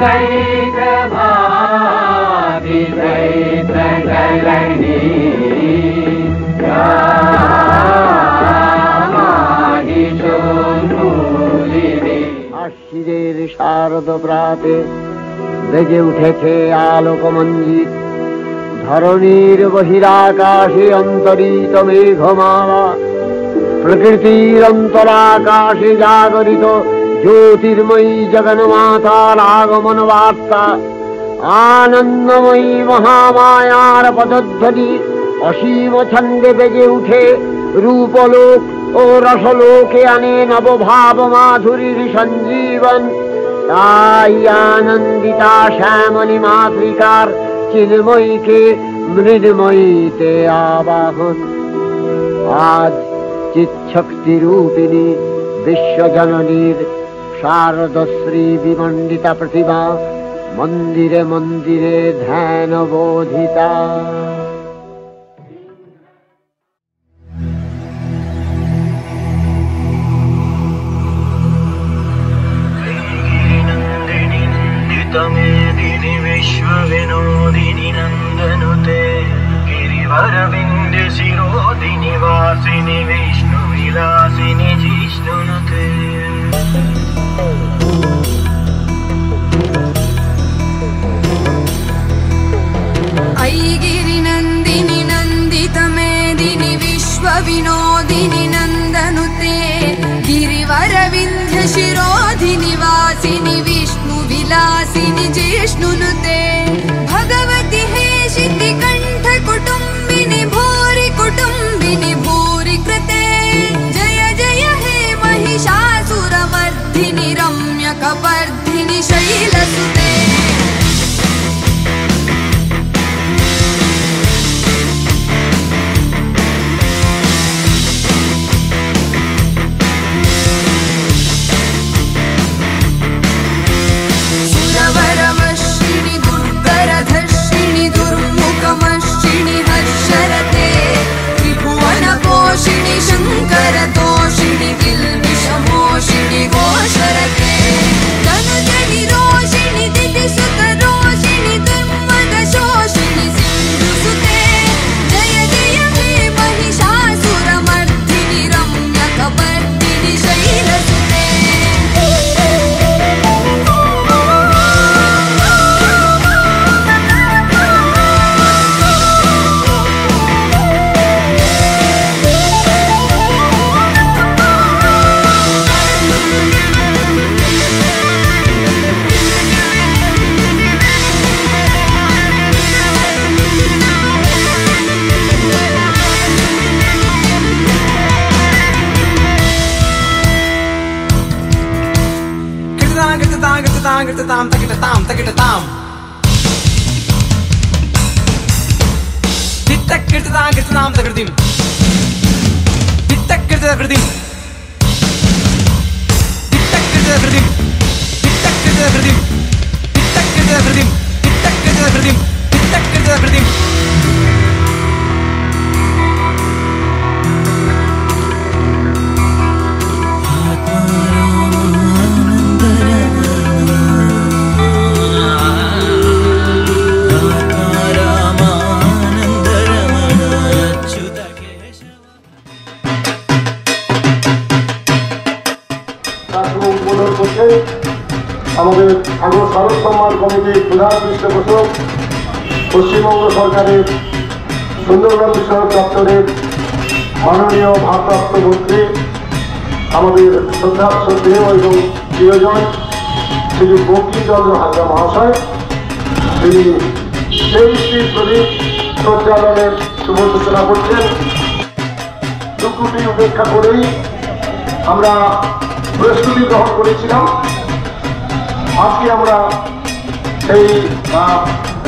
चैत्रभाति चैत्रकलनी আশ্বিনের শারদ প্রাতে বেজে উঠেছে আলোকমঞ্জিত ধরণীর বহিরাকাশে অন্তরিত মেঘমালা প্রকৃতির অন্তরাকাশে জাগরিত জ্যোতির্ময়ী জগন্মাতার আগমন বার্তা আনন্দময়ী মহামায়ার পদধ্বনি অসীম ছন্দে বেজে উঠে রূপলোক ও রসলোকে আনে নবভাব মাধুরীর সঞ্জীবন। তাই আনন্দিতা শ্যামলী মাতৃকার চিন্ময়ীকে মৃন্ময়ীতে আবাহন। আজ চিৎশক্তি রূপিণী বিশ্বজননীর শারদশ্রী বিমণ্ডিতা প্রতিমা মন্দিরে মন্দিরে ধ্যান বোধিতা। मेदिनि विश्वविनोदिनि नन्दनुते गिरिवरविन्दे शिरोदिनि वासिनि विष्णुविलासिनि जिष्णुनुते। ऐगिरिनन्दिनि नन्दितमेदिनि विश्वविनोदिनि नन्दनुते गिरिवरविन्ध्य शिरोधिनि वासिनि विष्णुविलासिनि जिष्णुनुते। भगवति हेशिति कण्ठ कुटुम्बिनि भूरि कुटुम्बिनि भूरि कृते जय जय हे महिषासुरमर्दिनि रम्यकपर्दिनि शैलसुते। शङ्करतोषिणि किल्बिषमोषिणि घोषरते तनुजनि रोषिणि दितिसुतरोषिणि दुर्मदशोषिणि सिन्धुसुते जय जय हे Mahishasuramardini रम्यकपर्दिनि शैलसुते। Tam takitatam takitatam dittakirtatam kirtatam takirtim dittakirtatam dittakirtatam dittakirtatam dittakirtatam dittakirtatam dittakirtatam আমাদের আগর শারদ সম্মান কমিটির প্রধান পৃষ্ঠপোষক পশ্চিমবঙ্গ সরকারের সুন্দরবন বিষয়ক দপ্তরের মাননীয় ভারপ্রাপ্ত মন্ত্রী আমাদের শ্রদ্ধেয় এবং প্রিয়জন শ্রী বঙ্কিমচন্দ্র হাজরা মহাশয়, তিনি সেই প্রদীপ প্রজ্বালনের শুভ সূচনা করছেন। দুঃখটি উপেক্ষা করেই আমরা প্রস্তুতি গ্রহণ করেছিলাম। আজকে আমরা সেই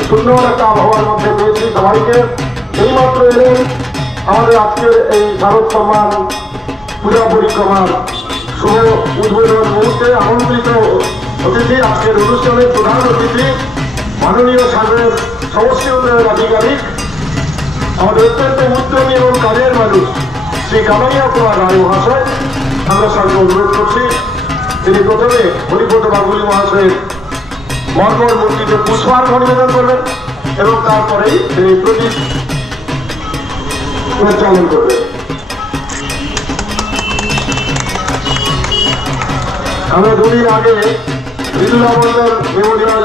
সুন্দর একটা আবহাওয়ার মধ্যে পেয়েছি সবাইকে। এইমাত্র এলেন আমাদের আজকের এই শারদ সম্মান পূজা পরিক্রমার শুভ উদ্বোধন মুহূর্তে আমন্ত্রিত অতিথি, আজকের অনুষ্ঠানের প্রধান অতিথি মাননীয় সাগরের সমষ্টি উন্নয়ন আধিকারিক, আমাদের অত্যন্ত উদ্যমী এবং কাজের মানুষ শ্রী কামাইয়া কুমার রায় মহাশয়। আমরা সঙ্গে অনুরোধ করছি তিনি প্রথমে হরিপদ বাবুলি মহাশয়ের মর্মর মূর্তিতে পুষ্পার্ঘ্য নিবেদন করবেন এবং তারপরেই তিনি প্রদীপ প্রজ্বলন করবেন। আমরা দুদিন আগে Bidyut Mondal memorial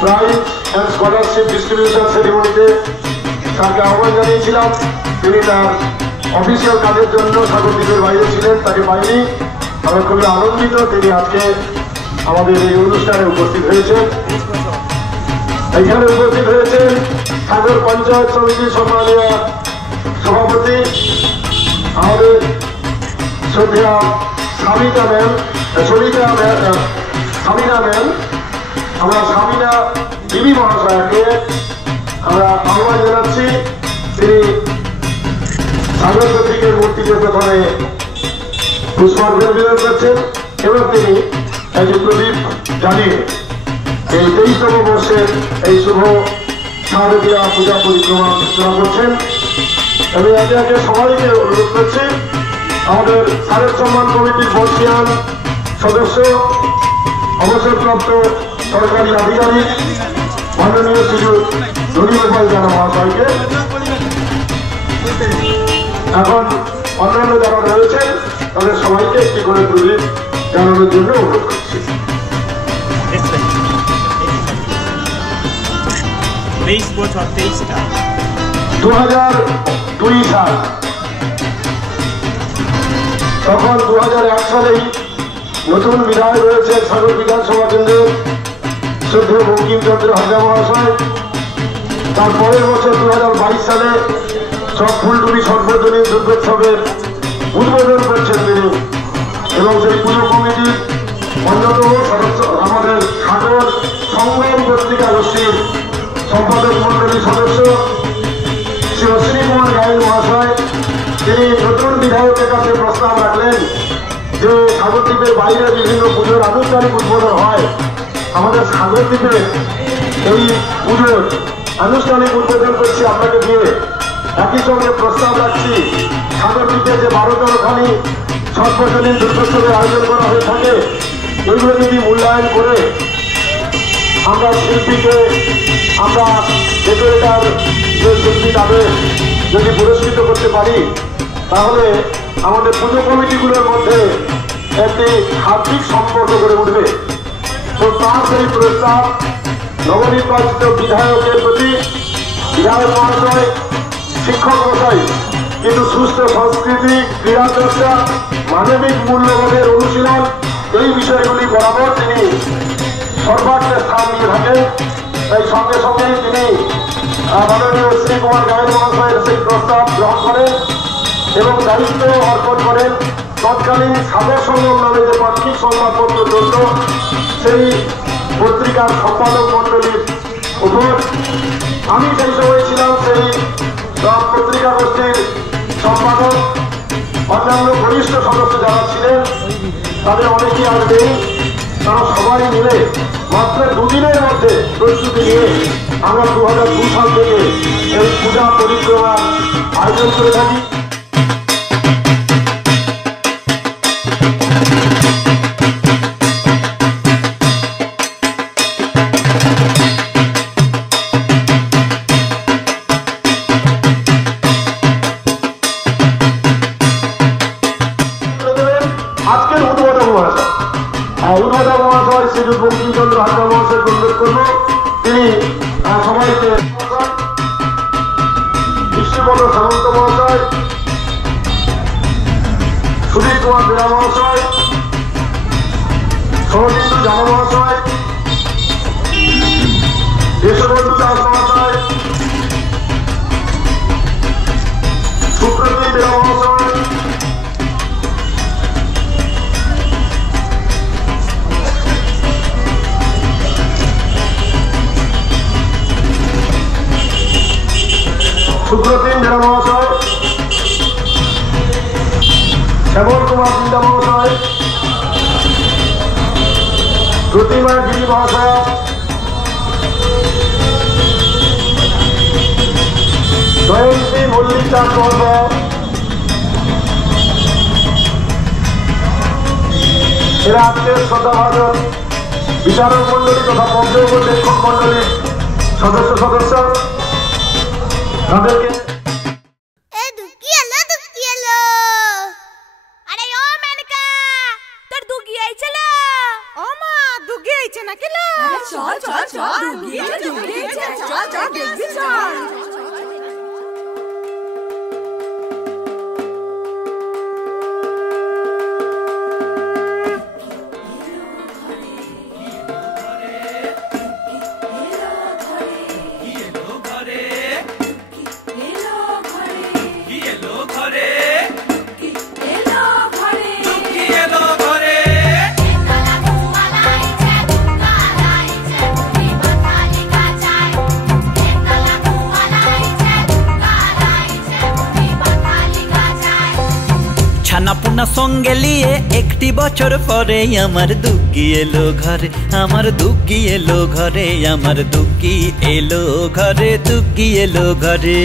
prize and scholarship distribution ceremony তাকে আহ্বান জানিয়েছিলাম। তিনি তার অফিসিয়াল কাজের জন্য সাগরদ্বীপের বাইরে ছিলেন, তাকে পাইনি। আমরা খুবই আনন্দিত তিনি আজকে আমাদের এই অনুষ্ঠানে উপস্থিত হয়েছেন। এখানে উপস্থিত হয়েছেন সাগর পঞ্চায়েত সমিতির সম্মানীয় সভাপতি আমাদের শ্রদ্ধেয়া সামিনা ম্যাম। আমরা সামিনা বিবি মহাশয়কে আমরা আহ্বান জানাচ্ছি। তিনি সাগর প্রতীকের মূর্তিকে প্রথমে পুষ্পার্ঘ্য নিবেদন করছেন এবং তিনি একটি প্রদীপ জ্বালিয়ে এই 23তম বর্ষের এই শুভ শারদীয়া পূজা পরিক্রমা সূচনা করছেন। আমি একে একে সবাইকে অনুরোধ করছি আমাদের শারদ সম্মান কমিটির বর্ষিয়ান সদস্য অবসরপ্রাপ্ত সরকারি আধিকারিক মাননীয় শ্রীযুক্ত রবিগোপাল জানা মহাশয়কে, এখন অন্যান্য যারা রয়েছেন তাদের সবাইকে একটি করে প্রদীপ জানানোর জন্য অনুরোধ করছি। 2002 সাল, তখন 2001 সালেই নতুন বিধায়ক রয়েছে সাগর বিধানসভা কেন্দ্রের শ্রদ্ধেয় বঙ্কিমচন্দ্র হাজরা মহাশয়। তারপরের বছর 2022 সালে সব ফুলটুলি সর্বজনীন দুর্গোৎসবের উদ্বোধন করছেন তিনি এবং সেই পুজো কমিটির অন্যতম সদস্য আমাদের সাগর সংগ্রাম পত্রিকা গোষ্ঠীর সম্পাদক মন্ডলীর সদস্য শ্রী অশ্বিনী কুমার গায়েন মহাশয়। তিনি নতুন বিধায়কের কাছে প্রস্তাব রাখলেন যে সাগরদ্বীপের বাইরে বিভিন্ন পুজোর আনুষ্ঠানিক উদ্বোধন হয়, আমাদের সাগরদ্বীপে এই পুজোর আনুষ্ঠানিক উদ্বোধন করছি আপনাকে দিয়ে। একই সঙ্গে প্রস্তাব রাখছি সাগরদ্বীপে যে 12তমখানি সর্বজনীন দুর্গোৎসবের আয়োজন করা হয়ে থাকে এগুলো যদি মূল্যায়ন করে আমরা শিল্পীকে, আমরা ডেকোরেটার যে শিল্পী তাদের যদি পুরস্কৃত করতে পারি তাহলে আমাদের পুজো কমিটিগুলোর মধ্যে একটি সার্বিক সম্পর্ক গড়ে উঠবে। তো তার সেই প্রস্তাব নবনির্বাচিত বিধায়কের প্রতি বিধায়ক মহাশয়, শিক্ষক মশাই কিন্তু সুস্থ সংস্কৃতি, ক্রীড়া চর্চা, মানবিক মূল্যবোধের অনুশীলন এই বিষয়গুলি বরাবর তিনি সর্বাগ্রে স্থান দিয়ে থাকেন। তাই সঙ্গে সঙ্গেই তিনি মাননীয় শ্রী কুমার গায়েন মহাশয়ের সেই প্রস্তাব গ্রহণ করেন এবং দায়িত্ব অর্পণ করেন। তৎকালীন সাগর সংগ্রাম নামে যে পাক্ষিক সংবাদপত্র চলত সেই পত্রিকার সম্পাদক মন্ডলীর উপর। আমি সেই সময় ছিলাম সেই পত্রিকা গোষ্ঠীর সম্পাদক। অন্যান্য ঘনিষ্ঠ সদস্য যারা ছিলেন তাদের অনেকেই আর নেই, তারা সবাই মিলে মাত্র দুদিনের মধ্যে প্রস্তুতি নিয়ে আমরা 2002 সাল থেকে এই পূজা পরিক্রমার আয়োজন করে থাকি। আজকের উদ্বোধক মহাশয় শ্রী বঙ্কিমচন্দ্র হাজরা মহাশয়কে অনুরোধ করব তিনি সবাইকে বিষ্ণুপদ সামন্ত মহাশয়, সুধীর কুমার বেরা মহাশয়, সৌমিন্দু জানা মহাশয়, দেশবন্ধু দাস মহাশয়, সুপ্রতীক বেরা মহাশয়, সুব্রতীন বেরা মহাশয়, শ্যামল কুমার চিন্তা মহাশয়, প্রতিমা গিরি মহাশয়, জয়ন্তী মল্লিক দাস মহাশয়, এরা আজকের শ্রদ্ধাভাজন বিচারক মন্ডলী তথা পঞ্চম ও লেখক মন্ডলীর সদস্য তাদেরকে ছানাপোনা সঙ্গে নিয়ে একটি বছর পরে আমার দুঃখী এলো ঘরে, আমার দুঃখী এলো ঘরে, আমার দুঃখী এলো ঘরে, দুঃখী এলো ঘরে।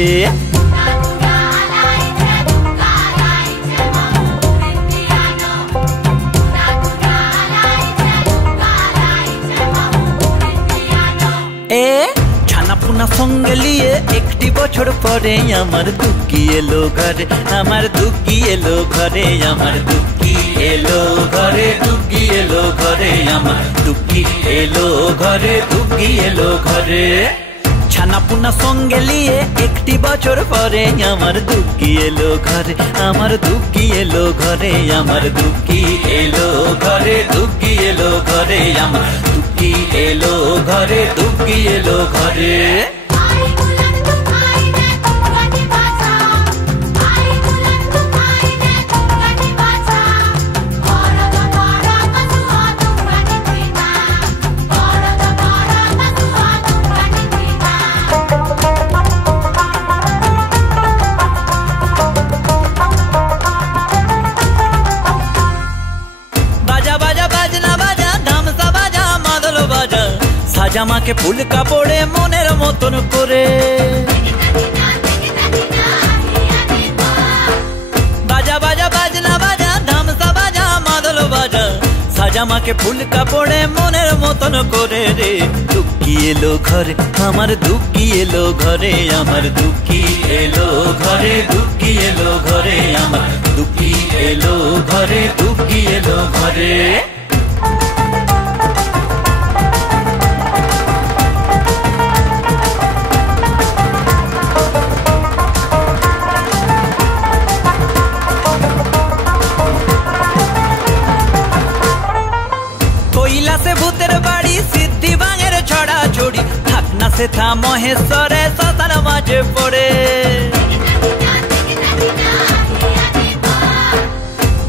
ছানাপোনা সঙ্গে নিয়ে একটি বছর পরে আমার দুঃখী এলো ঘরে, আমার দুঃখী এলো ঘরে, আমার দুঃখী এলো ঘরে, দুঃখী এলো ঘরে, আমার দুঃখী এলো ঘরে, দুঃখী এলো ঘরে। ছানাপোনা সঙ্গে নিয়ে একটি বছর পরে আমার দুঃখী এলো ঘরে, আমার দুঃখী এলো ঘরে, আমার দুঃখী এলো ঘরে, দুঃখী এলো ঘরে, আমার দুঃখী এলো ঘরে, দুঃখী এলো ঘরে। জামাকে ফুল কাপড়ে মনের মতন করে বাজা বাজা বাজনা বাজা ধামসা বাজা মাদল বাজা, সাজামাকে ফুল কাপড়ে মনের মতন করে রে। দুঃখী এলো ঘরে, আমার দুঃখী এলো ঘরে, আমার দুঃখী এলো ঘরে, দুঃখী এলো ঘরে, আমার দুঃখী এলো ঘরে, দুঃখী এলো ঘরে। ভূতের বাড়ি সিদ্ধি ভাঙের ছড়া ছড়ি, থাকনা সে থা মহেশ্বরে শ্মশান মাঝে পড়ে।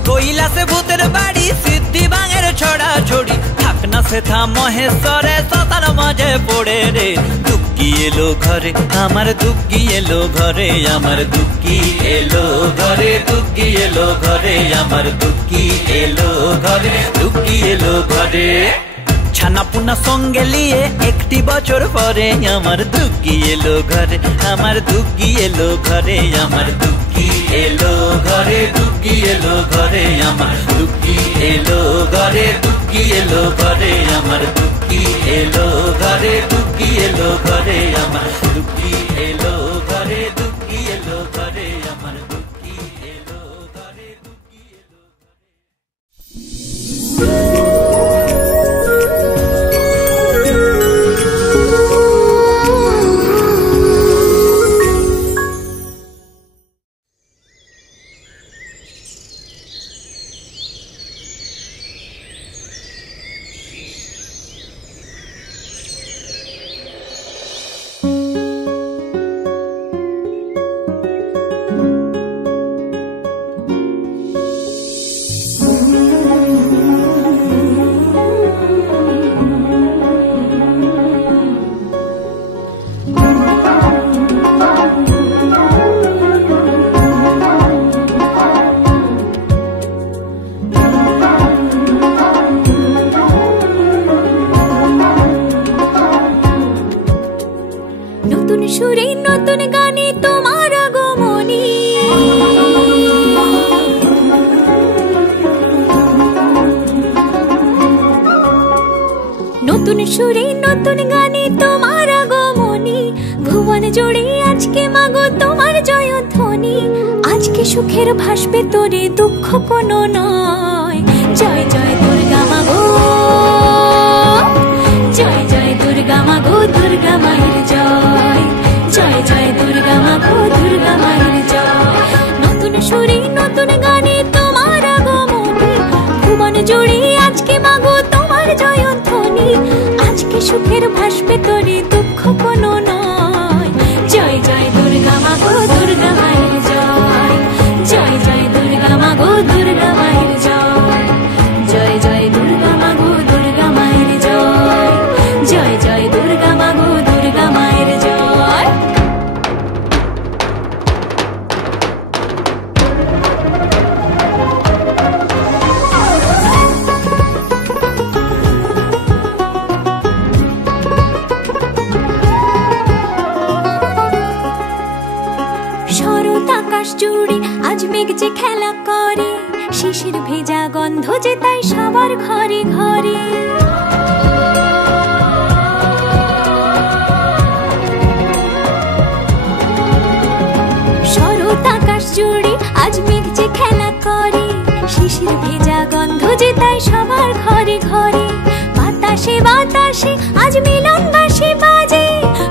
কৈলাসে ভূতের বাড়ি সিদ্ধি ভাঙের ছড়া ছড়ি, থাকনা সে থা মহেশ্বরে শ্মশান মাঝে পড়ে রে। দুঃখী এলো ঘরে, আমার দুঃখী এলো ঘরে, আমার দুঃখী এলো ঘরে, দুঃখী এলো ঘরে, আমার দুঃখী এলো ঘরে, দুঃখী এলো ঘরে। ছানাপোনা সঙ্গে নিয়ে একটি বছর পরে আমার দুঃখী এলো ঘরে, আমার দুঃখী এলো ঘরে, আমার দুঃখী এলো ঘরে, দুঃখী এলো ঘরে, আমার দুঃখী এলো ঘরে, দুঃখী এলো ঘরে, আমার দুঃখী এলো ঘরে, দুঃখী এলো ঘরে, আমার দুঃখী এলো ঘরে, দুঃখী এলো ঘরে, আমার দুঃখী এলো ঘরে, দুঃখী এলো ঘরে। সুরে নতুন গানে তোমার আগমনী, ভুবন জুড়ে আজকে মাগো তোমার জয়ধ্বনি। আজকে সুখের ভাসবে তোরে, দুঃখ কোনো নয়। জয় জয় দুর্গা মাগো, জয় জয় দুর্গা মাগো, দুর্গা মায়ের জয়। জয় জয় দুর্গা মাগো, দুর্গা মায়ের জয়। নতুন সুরে নতুন গানে তোমার আগমনী, ভুবন জুড়ে আজকে মাগো তোমার জয়ধ্বনি। আজকে সুখের ভাসবে তোরে, দুঃখ কোনো নয়। জয় জয় দুর্গা মাগো, দুর্গা মায়ের জয়। জয় জয় দুর্গা মাগো, দুর্গা মায়ের জয়। জয় জয় দুর্গা মাগো, দুর্গা মায়ের জয়। জয় জয় দুর্গা মাগো, দুর্গা মায়ের জয়। শরৎ আকাশ জুড়ে আজ মেঘ যে খেলা করে, শিশির ভেজা গন্ধ যে তাই সবার ঘরে ঘরে। শরৎ আকাশ জুড়ে আজ মেঘ যে খেলা করে, শিশির ভেজা গন্ধ যে তাই সবার ঘরে ঘরে। বাতাসে বাতাসে আজ মিলন বাঁশি বাজে,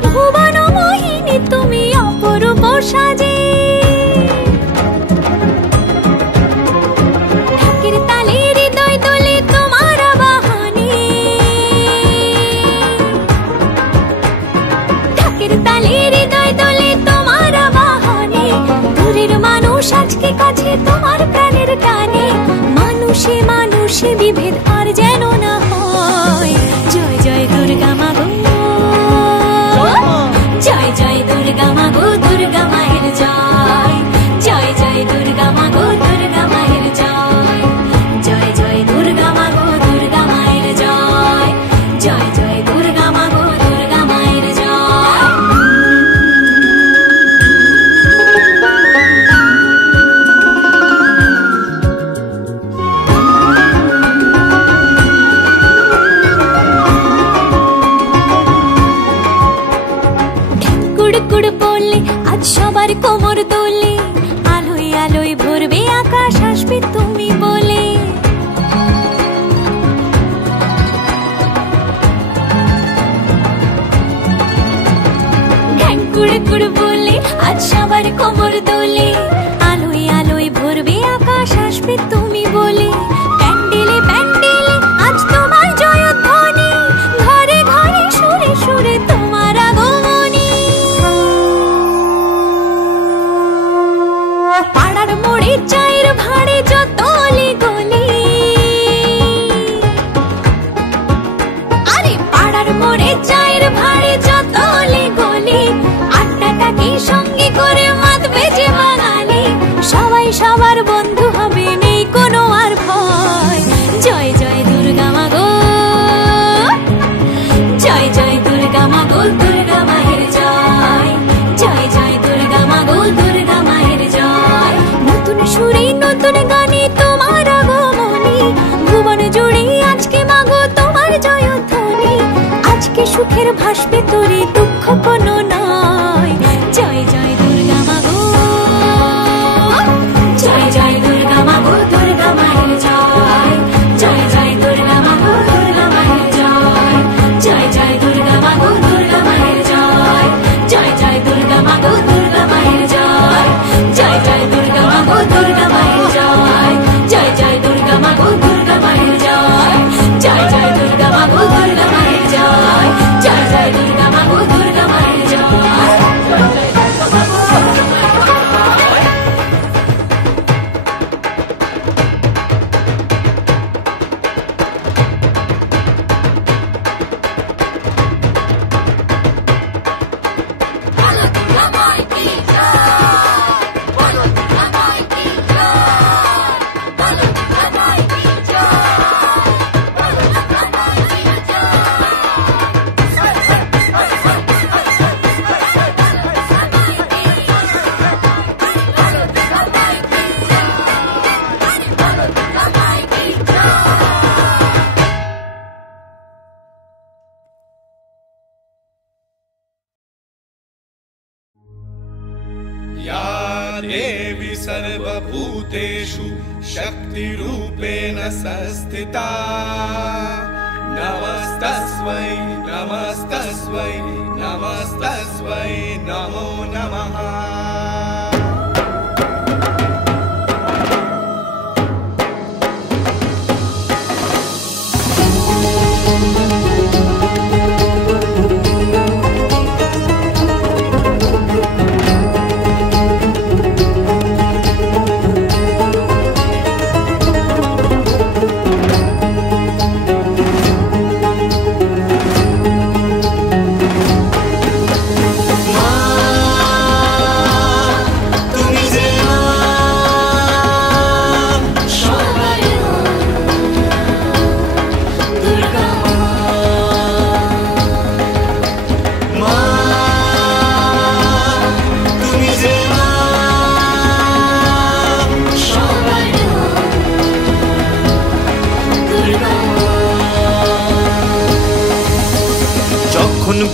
ভুবন মোহিনী তুমি অপরূপ সাজে। ঢাকের তালে হৃদয় দোলে তোমার আবাহনে, ঢাকের তালে হৃদয় দোলে তোমার আবাহনে। দূরের মানুষ আজকে কাছে তোমার প্রাণের টানে, মানুষে মানুষে বিভেদ আর যেন না হয়। জয় জয় দুর্গা মাগো, জয় জয় দুর্গা মাগো, দুর্গা মায়ের জয়। জয় জয় দুর্গা মাগো, দুর্গা মায়ের জয়। জয় জয় দুর্গা মাগো, দুর্গা মায়ের জয়। জয় জয় দুর্গা মাগো, দুর্গা মায়ের জয়। কুড়কুড় বললে আজ সবার কোমর দোলে, আলোয় আলোয় ভরবে আকাশ, আসবে তুমি বলে। কুড়কুড় বললে আজ সবার কোমর দোলে, আলোয় আলোয় ভরবে আকাশ, আসবে তুমি বলে। প্যান্ডেলে প্যান্ডেলে আজ তোমার জয়ধ্বনি, ঘরে ঘরে সুরে সুরে তোমার আগমনী। পাড়ার মোড়ে চায়ের ভাড়ে যত অলি গলি, আরে পাড়ার মোড়ে চায়ের ভাড়ে যত অলি গলি। আড্ডাটাকে সঙ্গে করে মাতবে যে বাঙালি, সবাই সবার বন্ধু হবে, নেই কোনো আর ভয়। জয় জয় দুর্গা মাগো, জয় জয় দুর্গা মাগো, দুর্গা মায়ের জয়। জয় জয় দুর্গা মাগো, দুর্গা মায়ের জয়। নতুন সুরে নতুন গানে তোমার আগমনী, ভুবন জুড়ে আজকে মাগো তোমার জয়ধ্বনি। আজকে সুখের ভাসবে তোরে, দুঃখ কোনো নয়। জয় জয় দুর্গা মাগো, জয় জয় দুর্গা মাগো, দুর্গা মায়ের জয়। জয় জয় দুর্গা মাগো, দুর্গা মায়ের জয়। জয় জয় দুর্গা মাগো, দুর্গা মায়ের জয়। জয় জয় দুর্গা মাগো, দুর্গা মায়ের জয়। জয় জয় দুর্গা মাগো, দুর্গা মায়ের জয়। জয় জয় দুর্গা মাগো, দুর্গা মায়ের জয়। জয় জয় দুর্গা মাগো, দুর্গা মায়ের জয়। জয় জয় দুর্গা মাগো, দুর্গা মায়ের জয়। देवी सर्वभूतेषु शक्तिरूपेण संस्थिता नमस्तस्मै नमस्तस्मै नमस्तस्मै नमो नमः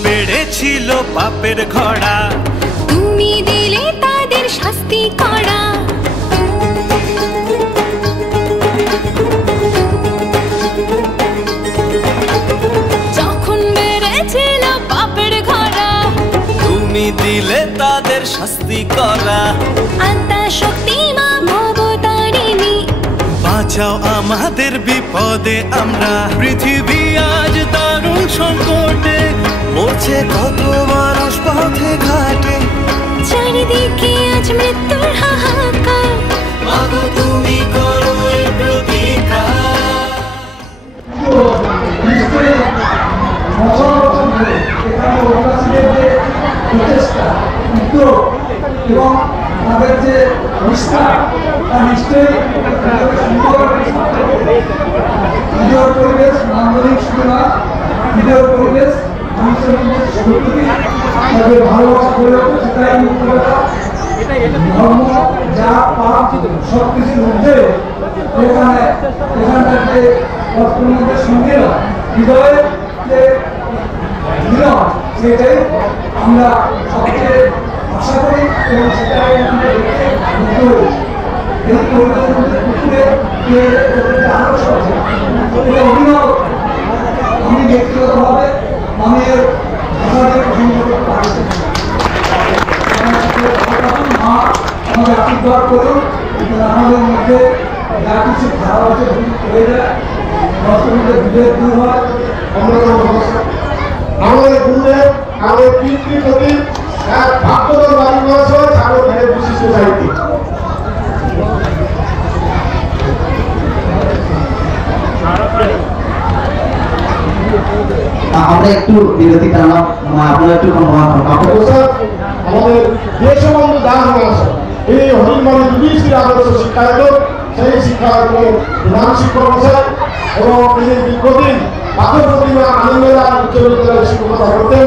বেড়েছিল পাপের ঘোড়া তুমি দিলে তাদের শাস্তি করা যখন বেড়েছিল পাপের ঘোড়া তুমি দিলে তাদের শাস্তি করা আত্মা শক্তি মা ভবতারিণী বাঁচাও আমাদের বিপদে আমরা পৃথিবী আজ দারুণ সংকটে মরছে কত মানুষ পথে ঘাটে চারিদিকে আজ মৃত্যুর হাহাকার মাগো তুমি করো এর প্রতিকার এবং আমাদের যে নিষ্ঠা তার নিশ্চয়ই ভিডিওর পরিবেশ নান্দনিক শুধু না ভিডিওর পরিবেশ মানুষের মধ্যে তাদের ভালোবাসা করে সেটাই মুখ্যতা ধর্ম যা পাপ সব কিছুর মধ্যে এখানকার যে বর্তমানের সঙ্গে হৃদয়ের যে মিলন সেটাই আমরা সবচেয়ে আশা করি এবং সেটাই আমরা দেখে মুগ্ধ হয়েছি এই পরিবেশের মধ্যে পুকুরে আদর্শ আছে এটা অভিনব আমি ব্যক্তিগতভাবে আমি এর ভাষাকে পছন্দ করতে পারছি মা আমাদের আশীর্বাদ করুন আমাদের মধ্যে যা কিছু ভালোবাসা হয়ে যায় মধ্যে বিভেদ দূর হয় আমাদের গুরুদেব আমাদের পিতৃপতি এক ভাগ্যবান বাড়ি মহাশয় সাগর ঘাটের বিশিষ্ট সাহিত্যিক আমরা একটু বিরতি টানলাম আপনারা একটু আমাদের দেশবন্ধু দাস মহাশয় এই হরিণবাড়ি যুধিষ্ঠির আদর্শ শিক্ষায়তন সেই শিক্ষায়তনের প্রধান শিক্ষক মশাই এবং তিনি দীর্ঘদিন পাথর প্রতিমা আনন্দরা উচ্চ বিদ্যালয়ে শিক্ষকতা করতেন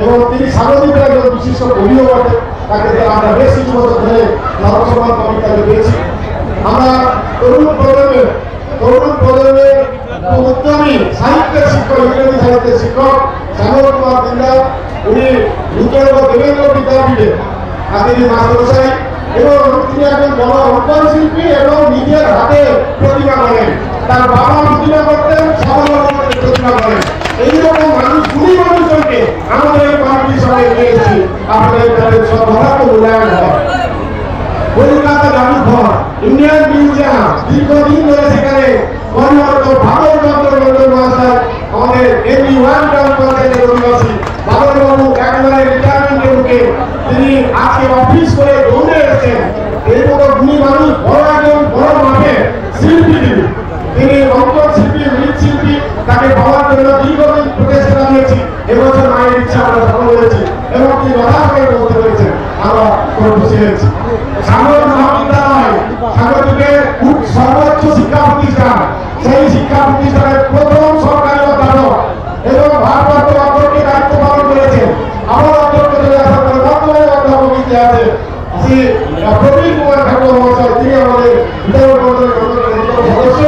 এবং তিনি স্বাগতিকের একজন বিশিষ্ট কবিও বটে তাকে আমরা বেশ কিছু বছর ধরে নবসম্মান কবিতাকে পেয়েছি আমরা তরুণ প্রজন্মের উদ্যমী সাহিত্যের শিক্ষক ইংরেজি সাহিত্যের শিক্ষক শ্যামল কুমার বিন্দা উনি রুদ্রনগর দেবেন্দ্র বিদ্যাপীঠে তিনি মাস্টারমশাই এবং তিনি একজন বড় অঙ্কন শিল্পী এবং নিজের হাতে প্রতিমা করেন তার বাবা প্রতিমা করতেন সাধারণ প্রতিমা করেন এইরকম মানুষ গুণী মানুষজনকে আমাদের এই পার্টির সঙ্গে পেয়েছি আপনাদের তাদের সব ভালো মূল্যায়ন হয় কলকাতা জাদুঘর ইন্ডিয়ান মিউজিয়াম দীর্ঘদিন ধরে সেখানে কর্মরত ভাগল চন্দ্র মন্ডল মহাশয় আমাদের এমনি ওয়ান গ্রাম পঞ্চায়েতের অধিবাসী বাবুবাবু একেবারে রিটায়ারমেন্টে ঢুকে তিনি আজকে অফিস করে দৌড়ে এসেছেন এই মতো গুণী মানুষ বড় একজন বড় মাপের শিল্পী তিনি অঙ্কন শিল্পী মৃৎশিল্পী তাকে পাওয়ার জন্য দীর্ঘদিন প্রচেষ্টা চালিয়েছি এবছর মায়ের ইচ্ছা আমরা সফল হয়েছি এবং তিনি যথাসময়ে বলতে পেরেছেন আমরা খুব খুশি হয়েছি সাগর মহাবিদ্যালয় সাগরদ্বীপের সর্বোচ্চ শিক্ষা প্রতিষ্ঠান সেই শিক্ষা প্রতিষ্ঠানের প্রথম সরকারি অধ্যাপক এবং ভারপ্রাপ্ত অধ্যক্ষকে দায়িত্ব পালন করেছেন আমার অধ্যক্ষ বর্তমানে অধ্যাপক ইতিহাসে শ্রী প্রবীণ কুমার ঠাকুর মহাশয় তিনি আমাদের বিধায়ক সদস্য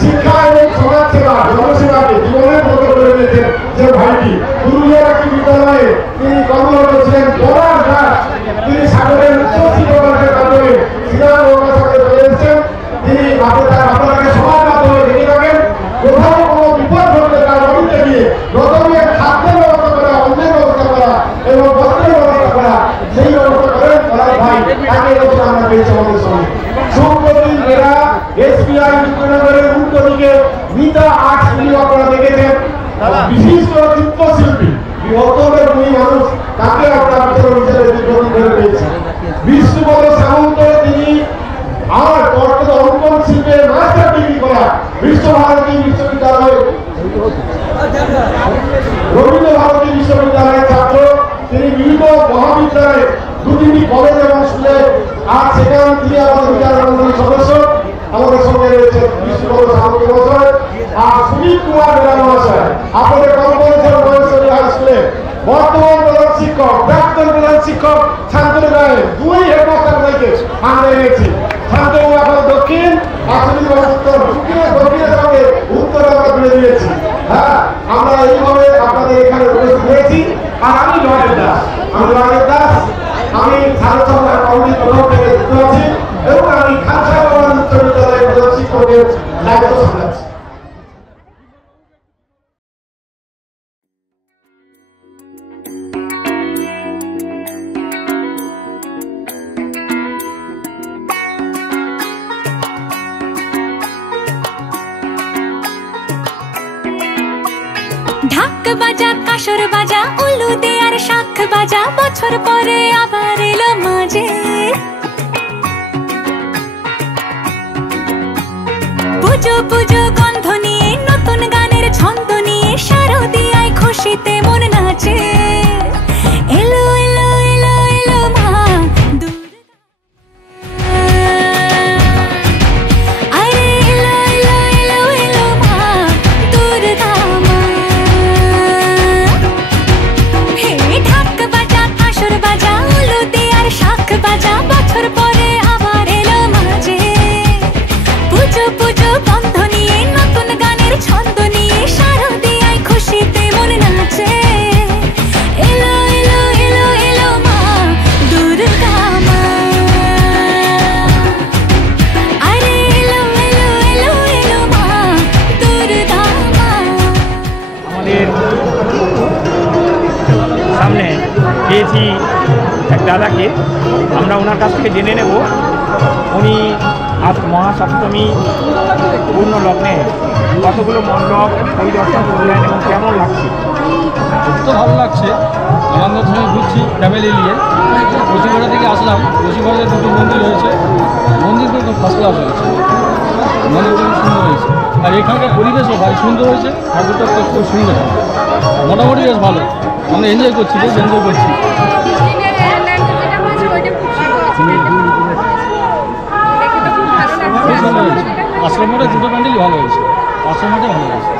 শিক্ষা এবং সমাজ সেবা জনসেবাকে জীবনের মতো করে দিয়েছেন যে ভাইটি পুরুলিয়ার একটি বিদ্যালয়ে তিনি কর্মরত ছিলেন তিনি সাগরের উচ্চ শিক্ষকের মাধ্যমে সঙ্গে। সম্প্রতি এরা এসবিআই বিদ্যানগরের উত্তর দিকে মিতা আর্ট স্টুডিও আপনারা দেখেছেন, বিশিষ্ট চিত্রশিল্পী বৃহত্তরের দুই মানুষ, তাকে আপনার নিজের দীর্ঘদিন ধরে পেয়েছেন। বিষ্ণুপদ সামন্ত, তিনি আর বর্তমানে অঙ্কন শিল্পের মাস্টার ডিগ্রি করা বিশ্বভারতী বিশ্ববিদ্যালয় রবীন্দ্র ভারতী বিশ্ববিদ্যালয়ের ছাত্র। তিনি বিভিন্ন মহাবিদ্যালয়ে 2-3টি কলেজ এবং স্কুলে আর সেখানে তিনি আমাদের বিচারমন্ডলীর সদস্য। আমাদের সঙ্গে রয়েছে বিষ্ণুপদ সামন্ত মহাশয় আর সুনীল কুমার বেরা মহাশয়, আপনাদের কর্মপরিষদ বয়সী হাই স্কুলে বর্তমান প্রধান শিক্ষক, প্রাক্তন প্রধান শিক্ষক শান্তনু রায়, দুই হেডমাস্টার ভাইকে আমরা এনেছি। শান্তনু এখন দক্ষিণ আর সুনীল উত্তর, দক্ষিণের সঙ্গে উত্তর আমরা তুলে দিয়েছি। হ্যাঁ, আমরা এইভাবে আপনাদের এখানে উপস্থিত হয়েছি। আর আমি রয়ের দাস, আমি সারসভা কমিটির প্রধান থেকে যুক্ত আছি এবং আমি খালসা ভবন উচ্চ বিদ্যালয়ের প্রধান শিক্ষকের দায়িত্ব সামলাচ্ছি। ঢাক বাজা, কাসর বাজা, উলু দে আর শাখ বাজা, বছর পরে আবার এলো মাঝে। পুজো পুজো গন্ধ নিয়ে, নতুন গানের ছন্দ নিয়ে, শারদিয়ায় খুশিতে মন নাচে। এলো এলো এলো এলো মা পেয়েছি এক দাদাকে, আমরা ওনার কাছ থেকে জেনে নেব উনি আজ মহাসপ্তমী পূর্ণ লগ্নে কতগুলো মণ্ডপ পরিদর্শন করলেন এবং কেমন লাগছে। তো ভালো লাগছে, আমাদের সঙ্গে ঘুরছি ফ্যামিলি নিয়ে। বসিগড়া থেকে আসলাম, বসিগড়াতে দুটো মন্দির হয়েছে, মন্দিরগুলো খুব ফার্স্ট ক্লাস হয়েছে, মন্দিরগুলো সুন্দর হয়েছে। আর এখানকার পরিবেশও ভাই সুন্দর হয়েছে, ঠাকুরটা খুব সুন্দর, মোটামুটি বেশ ভালো, আমরা এনজয় করছি, বেশ এনজয় করছি। আশ্রমটা দুটো প্যান্ডেলই ভালো হয়েছে, আশ্রমটা ভালো হয়েছে।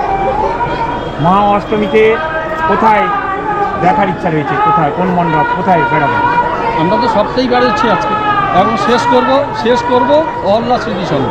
মহা অষ্টমীতে কোথায় দেখার ইচ্ছা রয়েছে, কোথায় কোন মণ্ডপ, কোথায় বেড়াবো? আমরা তো সবটাই বেড়াচ্ছি আজকে, এবং শেষ করবো অহল্লা স্মৃতিসংঘ।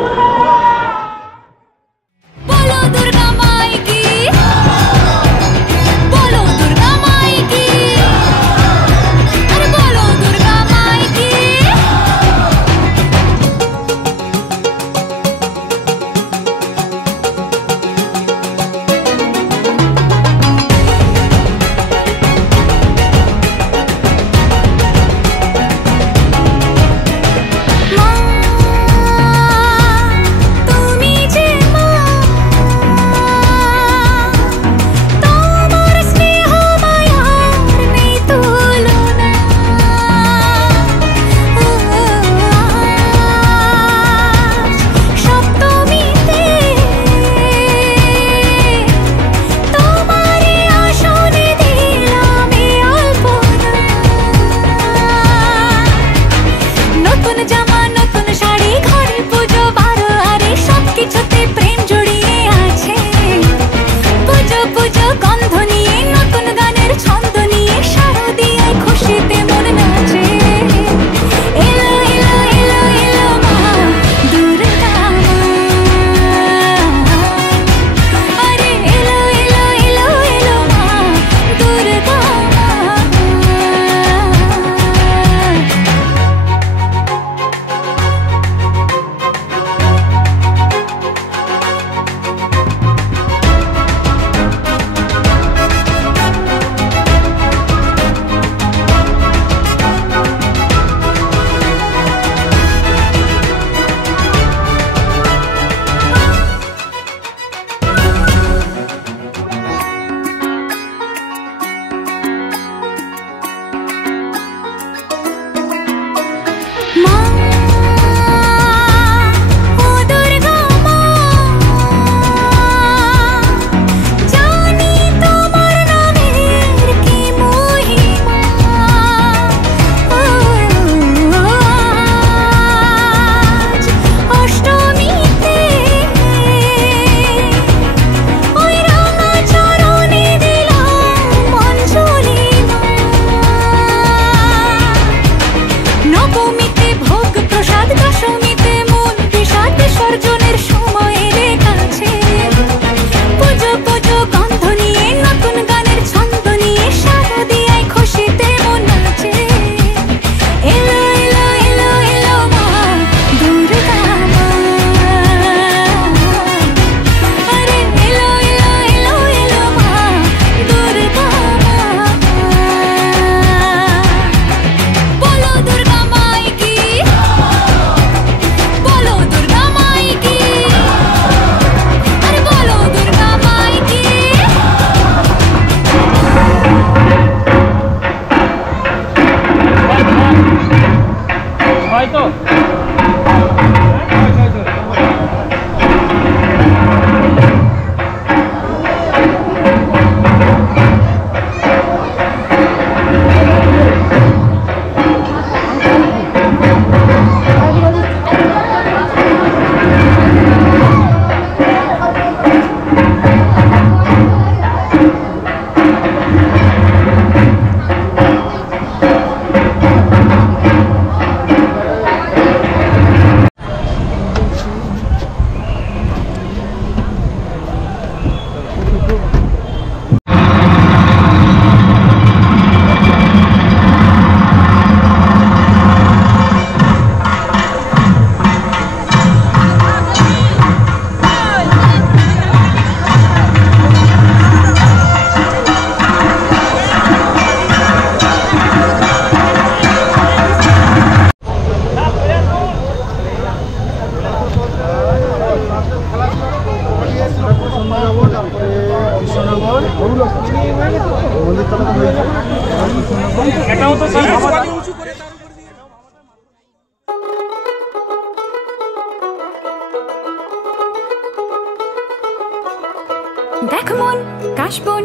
দেখ মন কাশবন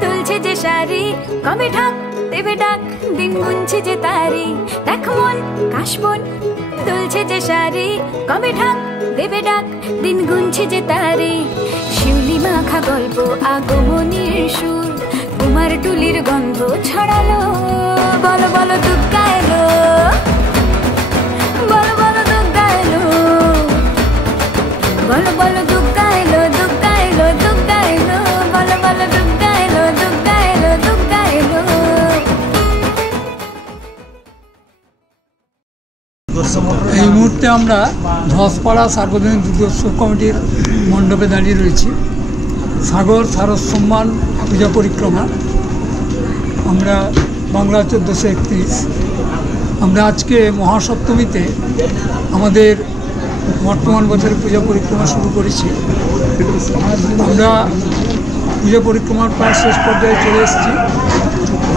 দুলছে যে শাড়ি, কবে ঢাক দেবে ডাক, দিন গুনছে যে তারি। দেখ মন কাশবন দুলছে যে শাড়ি, কবে ঢাক দেবে ডাক, দিন গুনছে যে তারি। শিউলি মাখা গল্প আগমনীর সুর, কুমার টুলির গন্ধ ছড়ালো। বলো বলো দুর্গা এলো, বলো বলো দুর্গা এলো, বলো বলো দুর্গা এলো, দুর্গা এলো, দুর্গা এলো, বলো বলো দুর্গা এলো, দুর্গা এলো, দুর্গা এলো। এই মুহূর্তে আমরা ধসপাড়া সার্বজনীন দুর্গোৎসব কমিটির মণ্ডপে দাঁড়িয়ে রয়েছি। সাগর শারদ সম্মান পূজা পরিক্রমা, আমরা বাংলা 1431। আমরা আজকে মহাসপ্তমীতে আমাদের বর্তমান বছরের পূজা পরিক্রমা শুরু করেছি। আমরা পূজা পরিক্রমার প্রায় শেষ পর্যায়ে চলে এসেছি।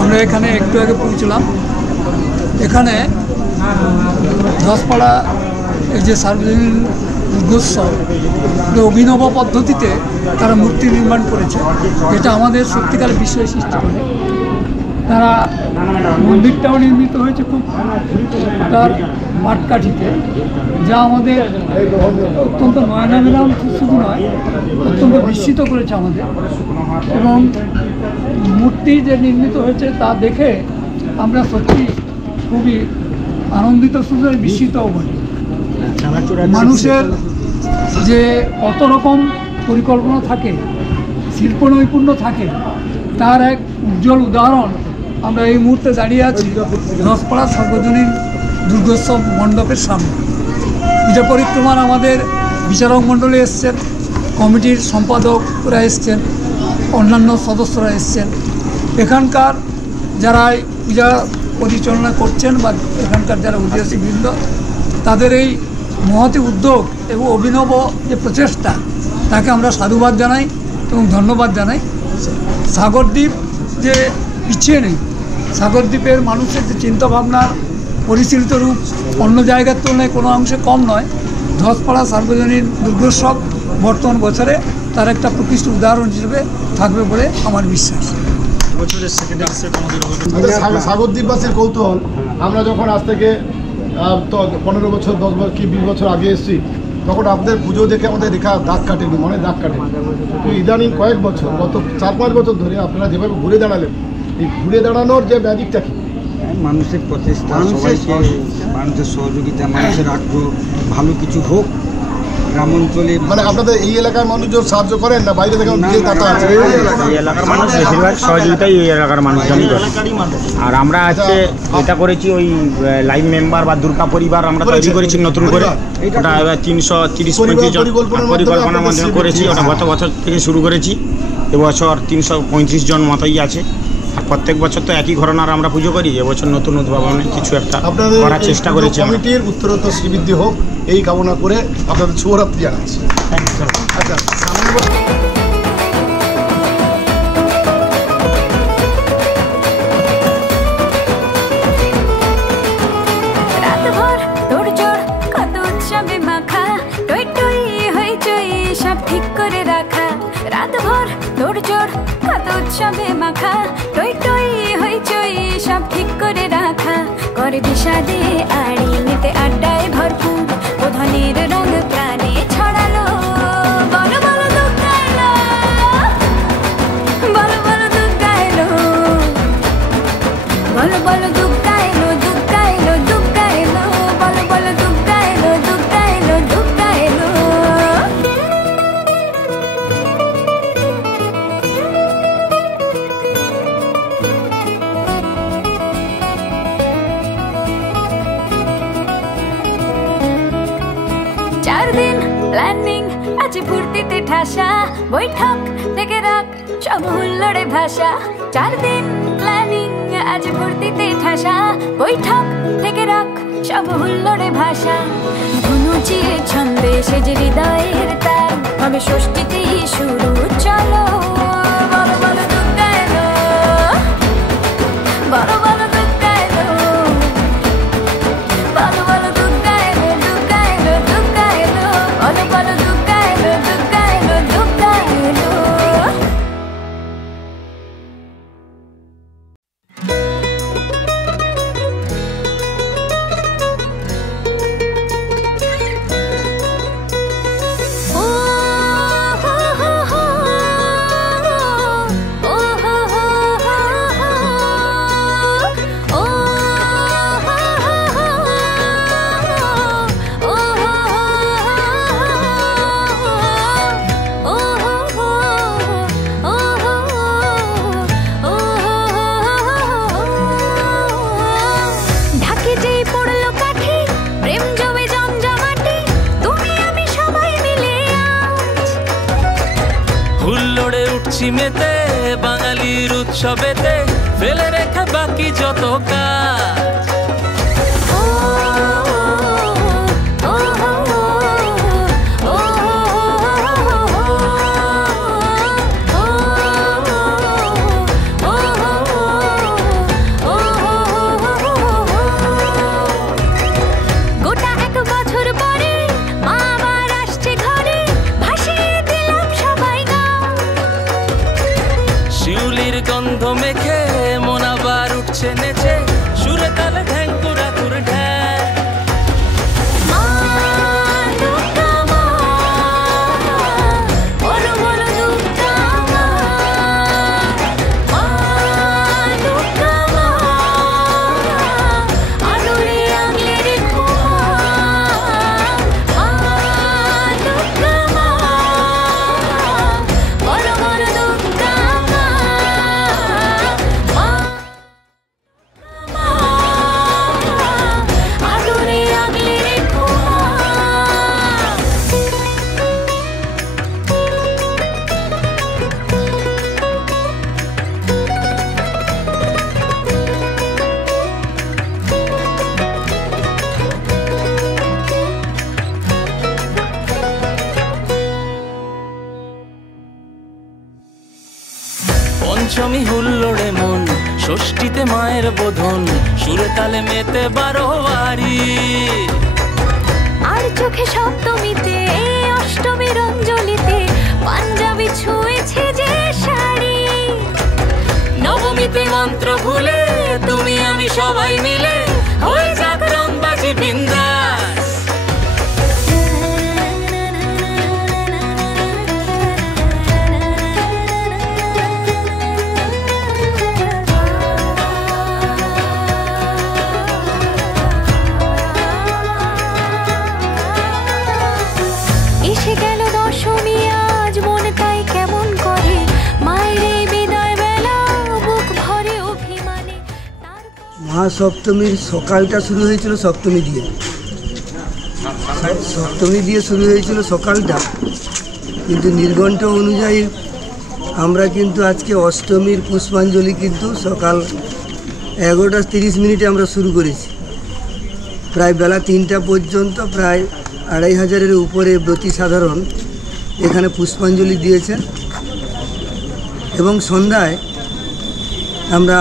আমরা এখানে একটু আগে পৌঁছলাম। এখানে ধসপাড়া এই যে সার্বজনীন দুর্গোৎসব, অভিনব পদ্ধতিতে তারা মূর্তি নির্মাণ করেছে, এটা আমাদের সত্যিকার বিস্ময় সৃষ্টি করে। তারা মন্দিরটাও নির্মিত হয়েছে খুব তার মাঠকাঠিতে, যা আমাদের অত্যন্ত নয়নাভিরাম শুধু নয়, অত্যন্ত বিস্মিত করেছে আমাদের। এবং মূর্তি যে নির্মিত হয়েছে তা দেখে আমরা সত্যি খুবই আনন্দিত, শুধু বিস্মিতও বলি। মানুষের যে কত রকম পরিকল্পনা থাকে, শিল্প নৈপুণ্য থাকে, তার এক উজ্জ্বল উদাহরণ আমরা এই মুহূর্তে দাঁড়িয়ে আছি ধসপাড়া সার্বজনীন দুর্গোৎসব মণ্ডপের সামনে। পূজা পরিক্রমার আমাদের বিচারক মণ্ডলী এসছেন, কমিটির সম্পাদকরা এসছেন, অন্যান্য সদস্যরা এসছেন। এখানকার যারা পূজা পরিচালনা করছেন বা এখানকার যারা ঐতিহাসিকবৃন্দ, তাদের এই মহতি উদ্যোগ এবং অভিনব যে প্রচেষ্টা, তাকে আমরা সাধুবাদ জানাই এবং ধন্যবাদ জানাই। সাগরদ্বীপ যে পিছিয়ে নেই, সাগরদ্বীপের মানুষের যে চিন্তাভাবনার পরিশীলিত রূপ অন্য জায়গার তুলনায় কোনো অংশে কম নয়। ধসপাড়া সার্বজনীন দুর্গোৎসব বর্তমান বছরে তার একটা প্রকৃষ্ট উদাহরণ হিসেবে থাকবে বলে আমার বিশ্বাস। সাগরদ্বীপবাসীর কৌতূহল, আমরা যখন আজ থেকে 15 বছর 10 বছর কি 20 বছর আগে এসেছি, তখন আপনাদের পুজো দেখে আমাদের রেখা দাগ কাটেনি, মনে দাগ কাটেনি। তো ইদানিং কয়েক বছর, গত 4-5 বছর ধরে আপনারা যেভাবে ঘুরে দাঁড়ালেন, এই ঘুরে দাঁড়ানোর যে ম্যাজিকটা কি? মানুষের প্রচেষ্টা, সবাইকে মানুষের সহযোগিতা, মানুষের আগ্রহ, ভালো কিছু হোক গ্রাম অঞ্চলে। মানে আপনাদের এই এলাকার মানুষজন সাহায্য করেন না বাইরে থেকে? এই এলাকার মানুষ বেশিরভাগ সহযোগিতাই এই এলাকার মানুষজনই করে। আর আমরা আজকে এটা করেছি, ওই লাইভ মেম্বার বা দুর্গা পরিবার আমরা তৈরি করেছি নতুন করে। ওটা এবার 330-35 জন পরিকল্পনার মাধ্যমে করেছি। ওটা গত বছর থেকে শুরু করেছি, এবছর 335 জন মতোই আছে। আর প্রত্যেক বছর তো একই ঘটনার আমরা পুজো করি, এবছর নতুন উদ্ভাবনের কিছু একটা করার চেষ্টা করেছি। কমিটির উত্তরোত্তর শ্রীবৃদ্ধি হোক এই কামনা করে আপনাদের শুভরাত্রি জানাচ্ছি। আচ্ছা, উৎসবে মাখা টই টই হইচই সব ঠিক করে রাখা, করে বিষাদে আড়ি নিতে আড্ডায় ভরপুর, প্রধানের রঙ প্রাণে ছড়ালো। বলো বলো দুর্গা এলো, বলো বলো দুর্গা এলো, বলো বলো দুর্গা এলো, দুর্গা এলো, দুর্গা এলো, বলো বলো দুর্গা এলো, দুর্গা এলো, দুর্গা এলো। প্ল্যানিং আছে ফুর্তিতে ঠাসা, বৈঠক থেকে রাখ সব হুল্লোড়ে ভাষা। 4 দিন প্ল্যানিং আছে ফুর্তিতে ঠাসা, বৈঠক থেকে রাখ সব হুল্লোড়ে ভাষা। ধনুচির ছন্দে সেজে হৃদয়ের তার, হবে ষষ্ঠীতেই শুরু চলো। বলো বলো দুর্গা এলো, বলো বলো দুর্গা এলো, বলো বলো দুর্গা এলো, দুর্গা এলো, দুর্গা এলো, বলো বলো দুর্গা এলো, দুর্গা এলো, দুর্গা এলো। খুশি মেতে বাঙালির উৎসবেতে ফেলে রেখে বাকি যত কাজ। গন্ধ মেখে মন আবার উঠছে নেচে সুরে তালে ঢ্যাঙ্কুরা তুর পঞ্চমী হুল্লোড়ে মন ষষ্ঠীতে মায়ের বোধন সুরে তালে মেতে 12 বাড়ি আর চোখে সপ্তমীতে অষ্টমীর অঞ্জলিতে পাঞ্জাবি ছুঁয়েছে যে শাড়ি নবমীতে মন্ত্র ভুলে তুমি আমি সবাই মিলে হয়ে যাক রংবাজি বিন্দাস এসে গেল দশমী আজ মনটাই কেমন করে মায়ের বিদায় বেলা বুক ভরে অভিমানে। মহাসপ্তমীর সকালটা শুরু হয়েছিল সপ্তমী দিয়ে শুরু হয়েছিল সকালটা, কিন্তু নির্ঘণ্ট অনুযায়ী আমরা কিন্তু আজকে অষ্টমীর পুষ্পাঞ্জলি কিন্তু সকাল 11:30 আমরা শুরু করেছি। প্রায় বেলা 3টা পর্যন্ত প্রায় 2500-এর উপরে ব্রতী সাধারণ এখানে পুষ্পাঞ্জলি দিয়েছেন এবং সন্ধ্যায় আমরা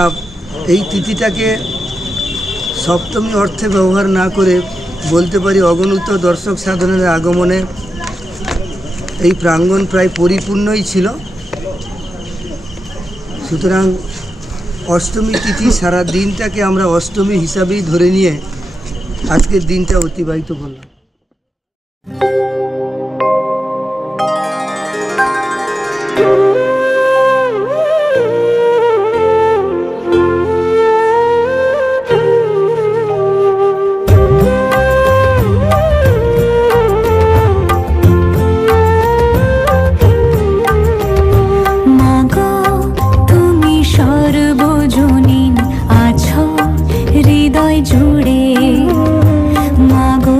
এই তিথিটাকে সপ্তমী অর্থে ব্যবহার না করে বলতে পারি অগণিত দর্শক সাধারণের আগমনে এই প্রাঙ্গণ প্রায় পরিপূর্ণই ছিল। সুতরাং অষ্টমী তিথি সারা দিনটাকে আমরা অষ্টমী হিসাবেই ধরে নিয়ে আজকের দিনটা অতিবাহিত করলাম। হৃদয় জুড়ে মাগো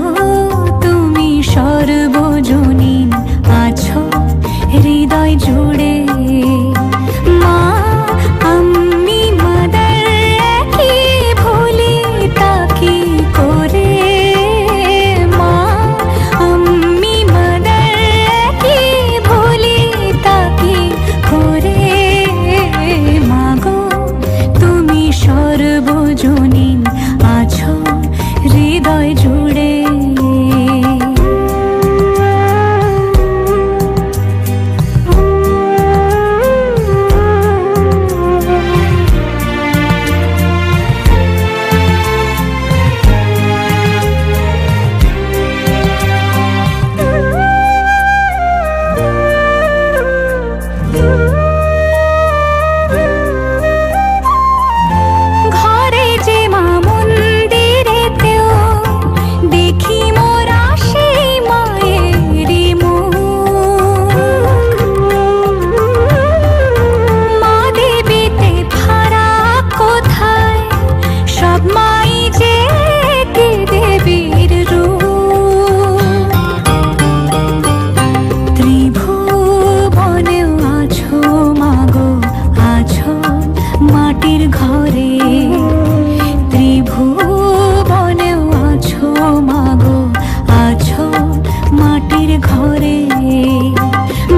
মাটির ঘরে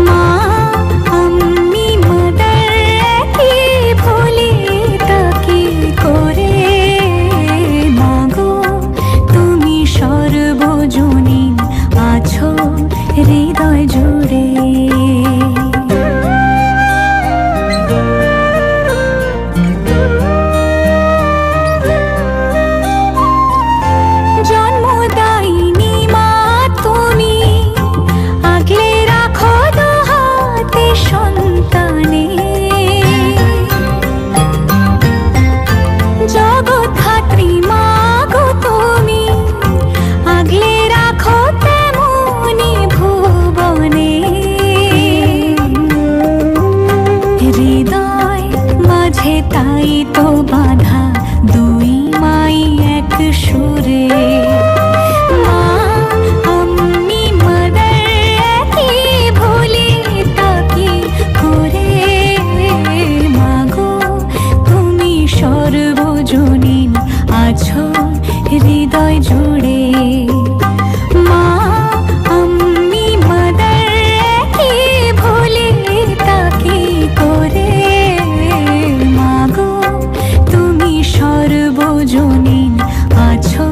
মা আমি মাদার কি ভুলি তাকে করে মাগো তুমি সর্বজনীন আছো হৃদয় জুড়ে জন্মদায়িনী মা তুমি আগলে রাখো দুহাতে সন্তানে জগৎধাত্রী মা গো তুমি আগলে রাখো তেমনি ভুবনে হৃদয় মাঝে তাই তো বাধা দুই মাই এক সুরে মা আমি মাদার কি ভুলি তাকে করে মাগো তুমি সর্বজনীন আছো হৃদয় জুড়ে মা আমি মাদার কি ভুলি তাকে করে মাগো তুমি সর্বজনীন আছো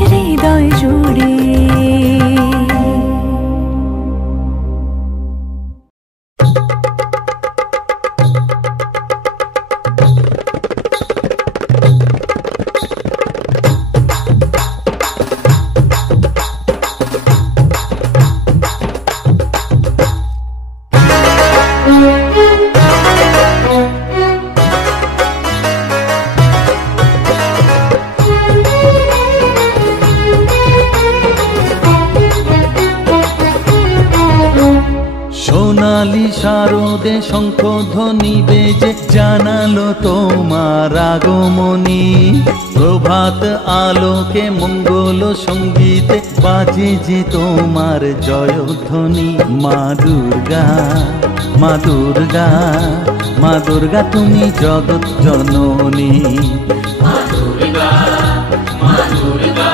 হৃদয় জুড়ে সোনালি শারদে শঙ্খধ্বনি বেজে জানালো তোমার আগমনী প্রভাত আলোকে মঙ্গল সঙ্গীতে বাজে যে তোমার জয়ধ্বনি মা দুর্গা মা দুর্গা মা দুর্গা তুমি জগৎ জননী মা দুর্গা মা দুর্গা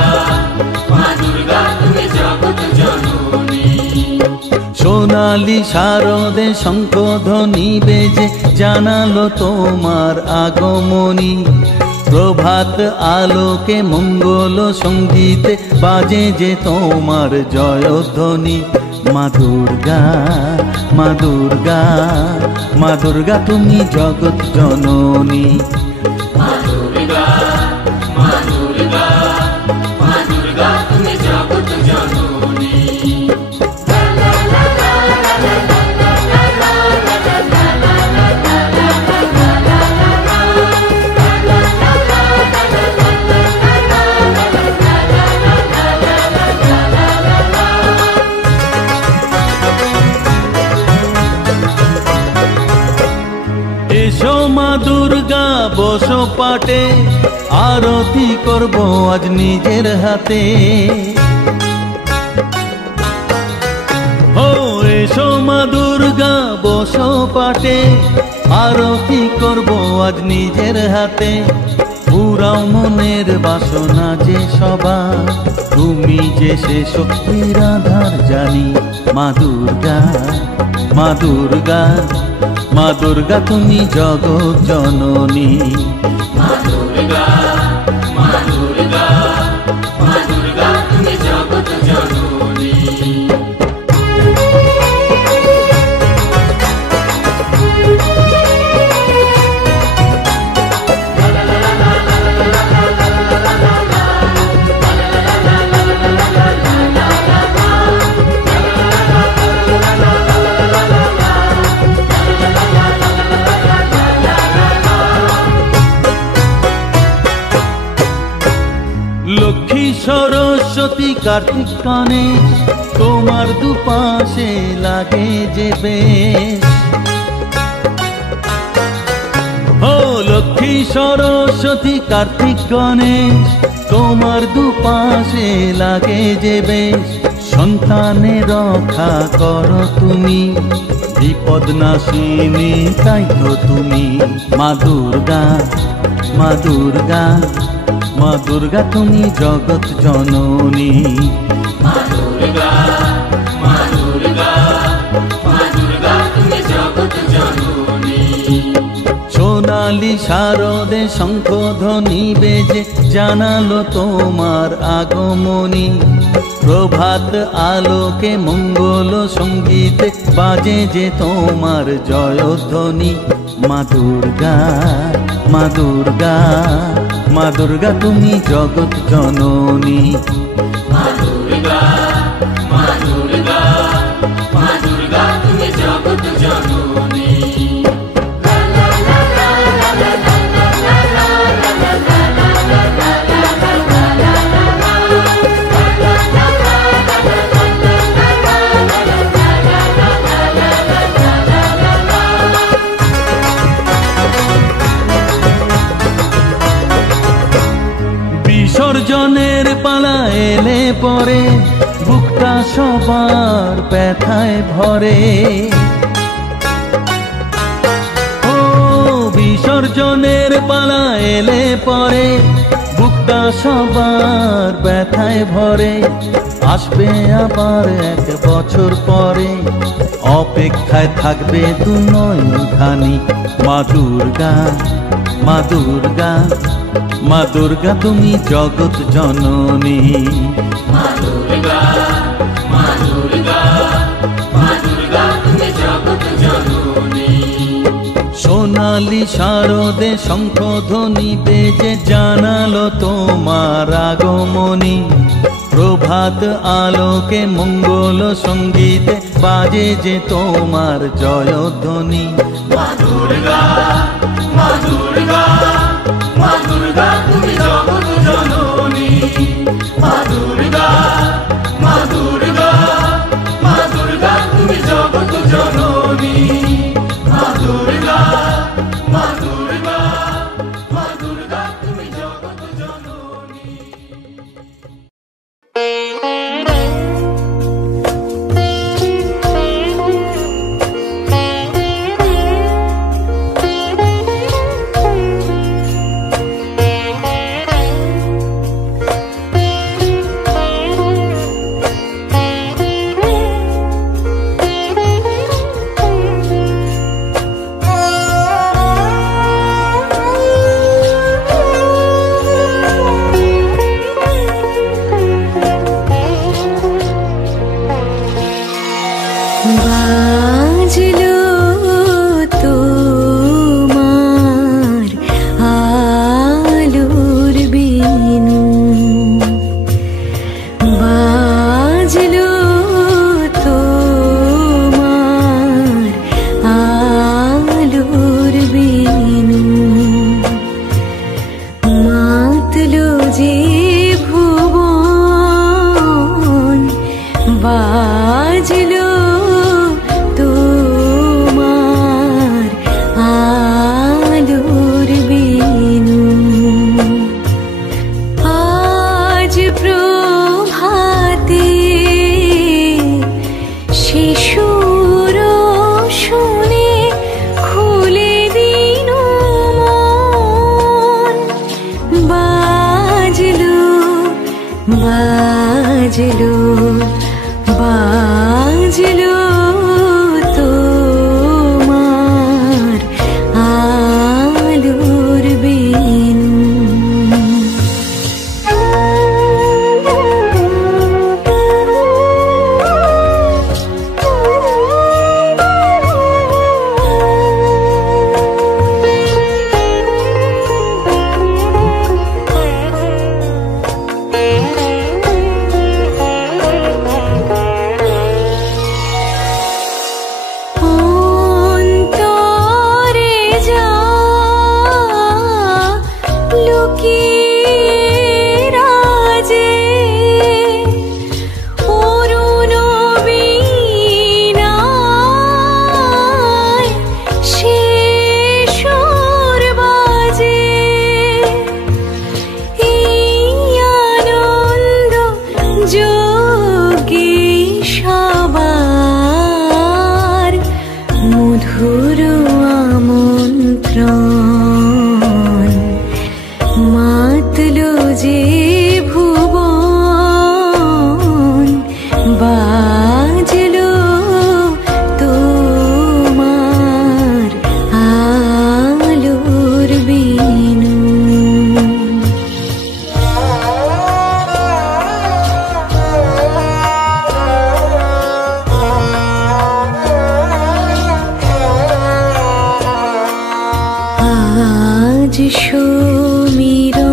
মা দুর্গা তুমি জগৎ জননী সোনালি শারদে শঙ্খধ্বনি বেজে জানালো তোমার আগমনী প্রভাত আলোকে মঙ্গল সঙ্গীতে বাজে যে তোমার জয়ধ্বনি মা দুর্গা মা দুর্গা মা দুর্গা তুমি জগৎ জননী মা দুর্গা মা দুর্গা মা দুর্গা তুমি জগৎ জননী এসো মা দুর্গা বসো পাটে আরতি করব আজ নিজের হাতে ও এসো মা দুর্গা বসো পাটে আরতি করব আজ নিজের হাতে পুরাও মনের বাসনা যে সবার তুমি যে সে শক্তির আধার জানি মা দুর্গা মা দুর্গা মা দুর্গা তুমি জগৎ জননী মা দুর্গা মা দুর্গা মা দুর্গা তুমি জগৎ জননী লক্ষ্মী সরস্বতী কার্তিক গণেশ তোমার দুপাশে লাগে যে বেশ ও লক্ষ্মী সরস্বতী কার্তিক গণেশ তোমার দুপাশে লাগে যে বেশ সন্তানের রক্ষা করো তুমি বিপদ নাশিনী তাই তো তুমি মা দুর্গা মা দুর্গা মা দুর্গা তুমি জগৎ জননী মা দুর্গা মা শারদে শঙ্খধ্বনি বেজে জানালো তোমার আগমনী। প্রভাত আলোকে মঙ্গল সঙ্গীতে বাজে যে তোমার জয়ধ্বনি। মা দুর্গা, মা দুর্গা, মা দুর্গা তুমি জগৎ জননী। মা দুর্গা, মা দুর্গা, মা দুর্গা তুমি জগৎ জননী। বিসর্জনের পালা এলে পরে বুকটা সবার ব্যথায় ভরে। ও বিসর্জনের পালা এলে পরে বুকটা সবার ব্যথায় ভরে। আসবে আবার এক বছর পরে, অপেক্ষায় থাকবে দু নয়নখানি। মা দুর্গা, মা দুর্গা, মা দুর্গা তুমি জগৎ জননী। মা দুর্গা, মা দুর্গা, মা দুর্গা তুমি জগৎ জননী। সোনালি শারদে শঙ্খধ্বনি বেজে জানালো তোমার আগমনী। প্রভাত আলোকে মঙ্গল সঙ্গীতে বাজে যে তোমার জয়ধ্বনি। মা দুর্গা, মা দুর্গা, মা দুর্গা তুমি জগৎ জননী। মা দুর্গা, মা দুর্গা, মা দুর্গা তুমি জগৎ জননী। মা দুর্গা, মা দুর্গা, মা দুর্গা তুমি জগৎ জননী। বাজলো তোমার আলোর বিনু, বাজলো তোমার আলোর বিনু। মাতলো যে ভুবন, বাজলো তোমার আলোর বিনু। আজ প্রভাতে শিশুর শুনে খুলে দিন মন। বাজলো, বাজলো, বাজলো তোমার আলোর বিনু। করবি আজ সমীরণ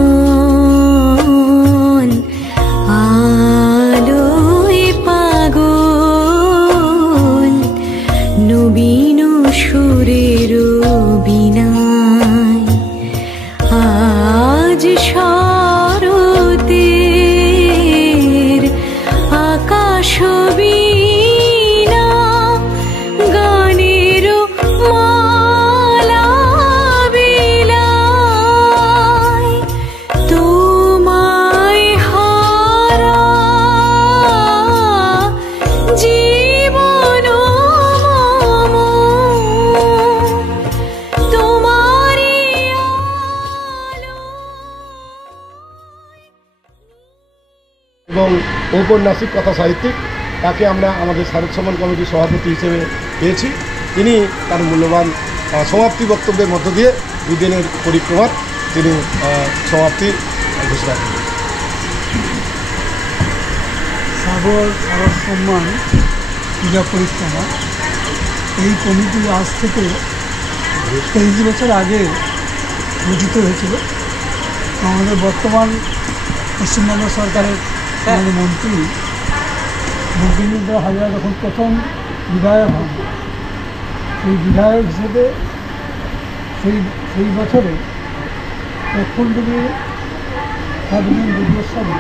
আলোয় পাগল নবীন সুরের বিনায় আজ শরতের আকাশ বীণা গানের মালা বিলায় তোমায় হারা জীবন মম তোমারই এবং ঔপন্যাসিক কথা সাহিত্যিক, তাকে আমরা আমাদের শারদ সম্মান কমিটির সভাপতি হিসেবে পেয়েছি। তিনি তার মূল্যবান সমাপ্তি বক্তব্যের মধ্য দিয়ে দুদিনের পরিক্রমার তিনি সমাপ্তির ঘোষণা করেন। সাগর শারদ সম্মান পূজা পরিক্রমা এই কমিটি আজ থেকে 23 বছর আগে গঠিত হয়েছিল। আমাদের বর্তমান পশ্চিমবঙ্গ সরকারের আমাদের মন্ত্রী বঙ্কিমচন্দ্র হাজরা যখন প্রথম বিধায়ক হন, সেই বিধায়ক হিসেবে সেই বছরে তখন থেকে সার্বজনীন দুর্গোৎসবে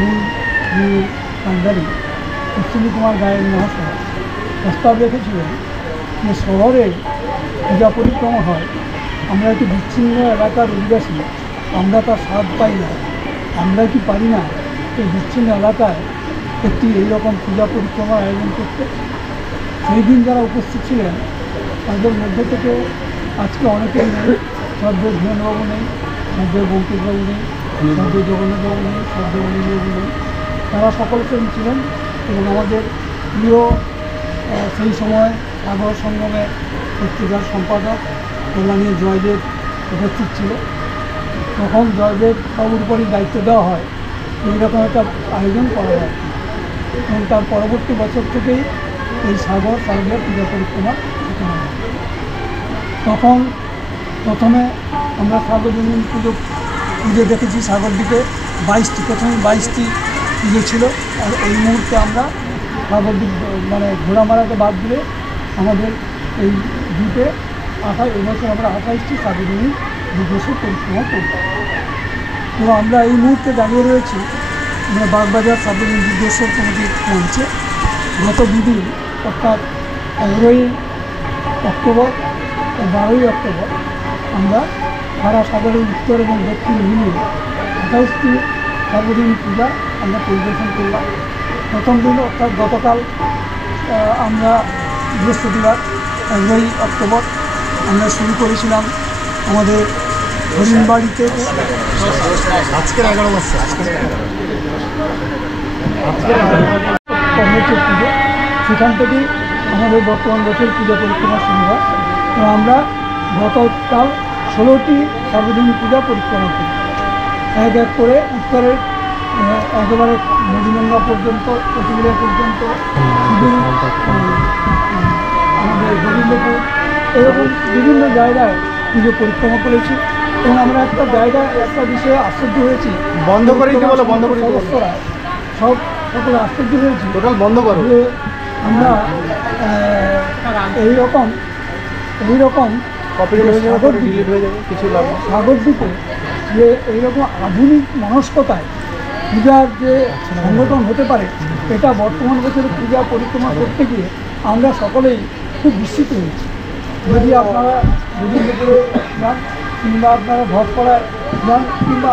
মূল কান্ডারি অশ্বিনী কুমার গায়ের মহাশয় প্রস্তাব রেখেছিলেন যে শহরে পূজা পরিক্রমা হয়, আমরা একটি বিচ্ছিন্ন এলাকার অধিবাসী, আমরা তার স্বাদ পাই না, আমরা কি পারি না এই বিচ্ছিন্ন এলাকায় একটি এইরকম পূজা পরিক্রমার আয়োজন করতে। সেই দিন যারা উপস্থিত ছিলেন তাদের মধ্যে থেকে আজকে অনেকেই নেই, শ্রদ্ধেয় ধীরেন্দ্রবাবু নেই, শ্রদ্ধেয় বঙ্কিমবাবু নেই, শ্রদ্ধেয় জগন্নাথবাবু নেই, শ্রদ্ধেয় অনিলবাবু নেই, তারা সকলে ছিলেন। এবং আমাদের প্রিয় সেই সময় সাগর সঙ্গমে পত্রিকার সম্পাদক কল্যাণী জয়দেব উপস্থিত ছিল। তখন জয়দেব বাবুর উপরই দায়িত্ব দেওয়া হয় এইরকম একটা আয়োজন করা হয়, এবং তার পরবর্তী বছর থেকেই এই সাগর শারদীয়া পূজা পরিক্রমা শেখানো হয়। তখন প্রথমে আমরা সার্বজনীন পুজো দেখেছি সাগরদ্বীপে 22টি, প্রথমে 22টি পুজো ছিল। আর এই মুহূর্তে আমরা সাগরদ্বীপ মানে ঘোড়ামারাকে বাদ দিলে আমাদের এই দ্বীপে এবছর আমরা 28টি সার্বজনীন দুর্গোৎসব পরিক্রমা করব। তো আমরা এই মুহূর্তে দাঁড়িয়ে রয়েছি আমরা বাগবাজার সার্বজনীন দুর্গোৎসব কমিটির মঞ্চে। গত দুদিন অর্থাৎ 11ই অক্টোবর ও 12ই অক্টোবর আমরা সারা সাগরের উত্তর এবং দক্ষিণ মিলিয়ে 28টি সার্বজনীন পূজা আমরা পরিবেশন করলাম। প্রথম দিন অর্থাৎ গতকাল আমরা বৃহস্পতিবার 11ই অক্টোবর আমরা শুরু করেছিলাম আমাদের হরিণবাড়িতে আজকের 11 বছর কর্মচুর পুজো, সেখান থেকেই আমাদের বর্তমান বছর পূজা পরিক্রমা শুরু হয়। তো আমরা গতকাল 16টি সার্বজনীন পূজা পরিক্রমা করি, এক এক করে উত্তরের একেবারে নদীগঙ্গা পর্যন্ত, প্রতিবিড়া পর্যন্ত, আমাদের গোবিন্দপুর, এরকম বিভিন্ন জায়গায় পুজো পরিক্রমা করেছি। এবং আমরা একটা জায়গায় একটা বিষয়ে আশ্চর্য হয়েছি, বন্ধ করে সদস্যরা সকলে আশ্চর্য হয়েছি, টোটাল বন্ধ করো যে আমরা এইরকম সাগরদ্বীপে যে এইরকম আধুনিক মনস্কতায় পূজার যে সংগঠন হতে পারে, এটা বর্তমান বছরে পূজা পরিক্রমা করতে গিয়ে আমরা সকলেই খুব বিস্মিত হয়েছি। যদি আপনারা গোবিন্দপুরে যান, কিংবা আপনারা ভটপাড়ায় যান, কিংবা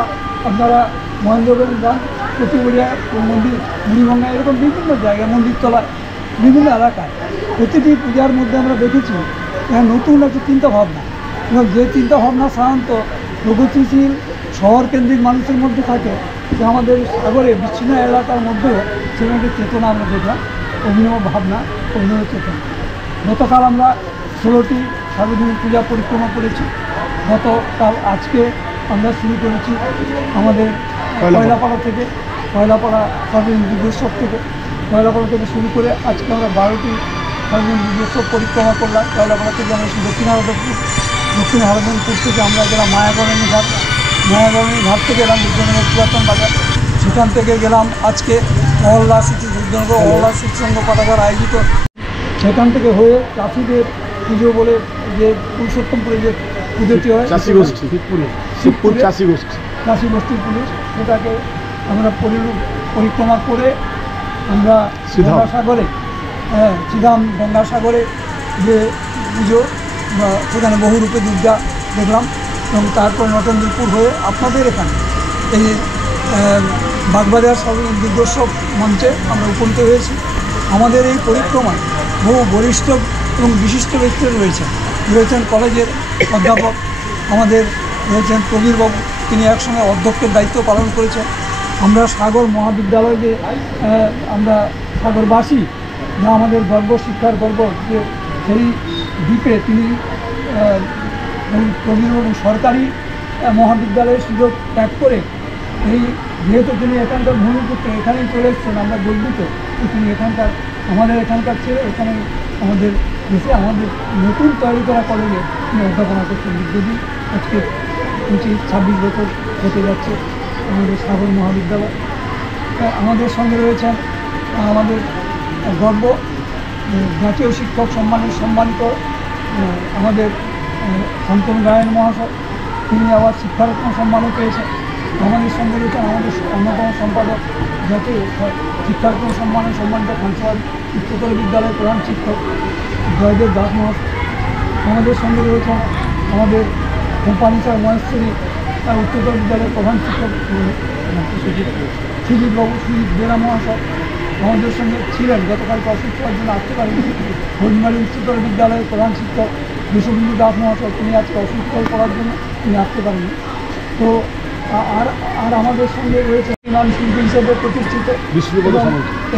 আপনারা মহেন্দ্রগঞ্জ যান, প্রতিবড়িয়া মন্দির, বুড়িভাঙ্গা, এরকম বিভিন্ন জায়গায়, মন্দিরতলায়, বিভিন্ন এলাকায় প্রতিটি পূজার মধ্যে আমরা দেখেছি নতুন একটা চিন্তাভাবনা। এবং যে চিন্তাভাবনা সাধারণত প্রগতিশীল শহর কেন্দ্রিক মানুষের মধ্যে থাকে, যে আমাদের সাগরে বিচ্ছিন্ন এলাকার মধ্যেও সেখানে একটা চেতনা আমরা দেখলাম, অভিনব ভাবনা, অভিনব চেতনা। গতকাল আমরা 16টি সার্বজনীন পূজা পরিক্রমা করেছি। গতকাল আজকে আমরা শুরু করেছি আমাদের কয়লাপাড়া থেকে, কয়লাপাড়া সার্বজনীন দুর্গোৎসব থেকে, কয়লাপাড়া থেকে শুরু করে আজকে আমরা 12টি সার্বজনীন দুর্গোৎসব পরিক্রমা করলাম। কয়লাপাড়া থেকে আমরা দক্ষিণারদপুর, দক্ষিণ হারাধনপুর থেকে আমরা গেলাম মায়াগরণী ঘাট, মায়াগরণী ঘাট থেকে গেলাম রুদ্রনগর পুরাতন বাজার, সেখান থেকে গেলাম আজকে মহল্লা স্মৃতি রুদ্রনগর মহল্লা স্মৃতি সংঘ পাঠাগার আয়োজিত, সেখান থেকে হয়ে চাষিদের পুজো বলে যে পুরুষোত্তমপুরে যে পুজোটি হয় চাষি গোষ্ঠী শিবপুর চাষি গোষ্ঠী পুলিশ, সেটাকে আমরা পরিক্রমা করে আমরা গঙ্গাসাগরে শ্রীধাম গঙ্গাসাগরে যে পুজো সেখানে বহুরূপে দুর্গা দেখলাম এবং তারপর নটনদীপুর হয়ে আপনাদের এখানে এই বাগবাজার দুর্গোৎসব মঞ্চে আমরা উপনীত হয়েছি। আমাদের এই পরিক্রমায় বহু বরিষ্ঠ এবং বিশিষ্ট ব্যক্তিরা রয়েছেন কলেজের অধ্যাপক, আমাদের রয়েছেন প্রবীরবাবু, তিনি একসঙ্গে অধ্যক্ষের দায়িত্ব পালন করেছেন। আমরা সাগর মহাবিদ্যালয় যে আমরা সাগরবাসী, যা আমাদের গর্ব, শিক্ষার গর্ব, যে সেই দ্বীপে তিনি প্রবীরবাবু সরকারি মহাবিদ্যালয়ের সুযোগ ত্যাগ করে যেহেতু তিনি এখানকার ভূমিপুত্র, এখানেই চলে এসছেন, আমরা গর্বিত তিনি আমাদের এখানকার ছেড়ে এখানে আমাদের দেশে আমাদের নতুন তৈরি করা কলেজে তিনি অধ্যাপনা করছেন। যদি আজকে 25-26 বছর হতে যাচ্ছে আমাদের সাগর মহাবিদ্যালয়। আমাদের সঙ্গে রয়েছেন আমাদের গর্ব জাতীয় শিক্ষক সম্মানিত আমাদের শান্তনু গায়েন মহাশয়, তিনি আবার শিক্ষারত্ন সম্মানও পেয়েছেন। আমাদের সঙ্গে রয়েছেন আমাদের অন্যতম সম্পাদক জাতীয় শিক্ষারত্ন সম্মানিত খানসাবাদ উচ্চতর বিদ্যালয়ের প্রধান শিক্ষক জয়দেব দাস মহাশয়। আমাদের সঙ্গে রয়েছেন আমাদের কোম্পানি স্যার মহেশ্বরী উচ্চতর বিদ্যালয়ের প্রধান শিক্ষক সুজিতবাবু, সুজিত বেরা মহাশয় আমাদের সঙ্গে ছিলেন, গতকালকে অসুস্থ হওয়ার জন্য আসতে পারেন। হরিমালী উচ্চতর বিদ্যালয়ের প্রধান শিক্ষক বিশ্ববিন্দু দাস মহাশয়, তিনি আজকে অসুস্থ হয়ে পড়ার জন্য তিনি আসতে পারেননি। তো আর আমাদের সঙ্গে রয়েছে ইমাম শিল্পী হিসেবে প্রতিষ্ঠিত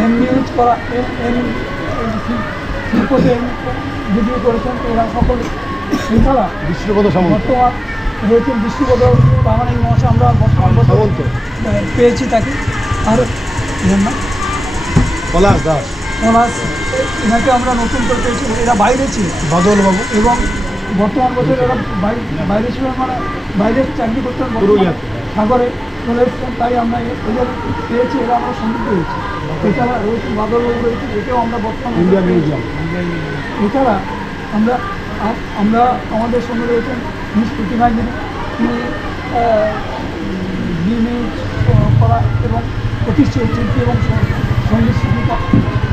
এমনিউজ করা শিল্পতে ভিডিও করেছেন এরা সকলে। এছাড়া বর্তমান রয়েছেন বিষ্ণুপদ প্রামাণিক মহাশয়, আমরা বর্তমান পেয়েছি তাকে। আর পলাশ দাস, এনাকে আমরা নতুন করে পেয়েছি। এরা বাইরে ছিল বাদলবাবু, এবং বর্তমান বছর এরা বাইরে ছিল, মানে বাইরে চাকরি করতেন, সাগরে চলে এসছেন, তাই আমরা এদের পেয়েছি, এরা আমরা সমৃদ্ধ হয়েছি। এছাড়া রয়েছে বাদলবাবু রয়েছে, এটাও আমরা বর্তমান ইন্ডিয়া মিউজিয়াম। এছাড়া আমরা আমাদের সঙ্গে রয়েছেন মিস প্রতিমা যিনি, তিনি বিএমএ করা এবং প্রতিষ্ঠিত শিল্পী এবং সঙ্গীত শিক্ষিকা।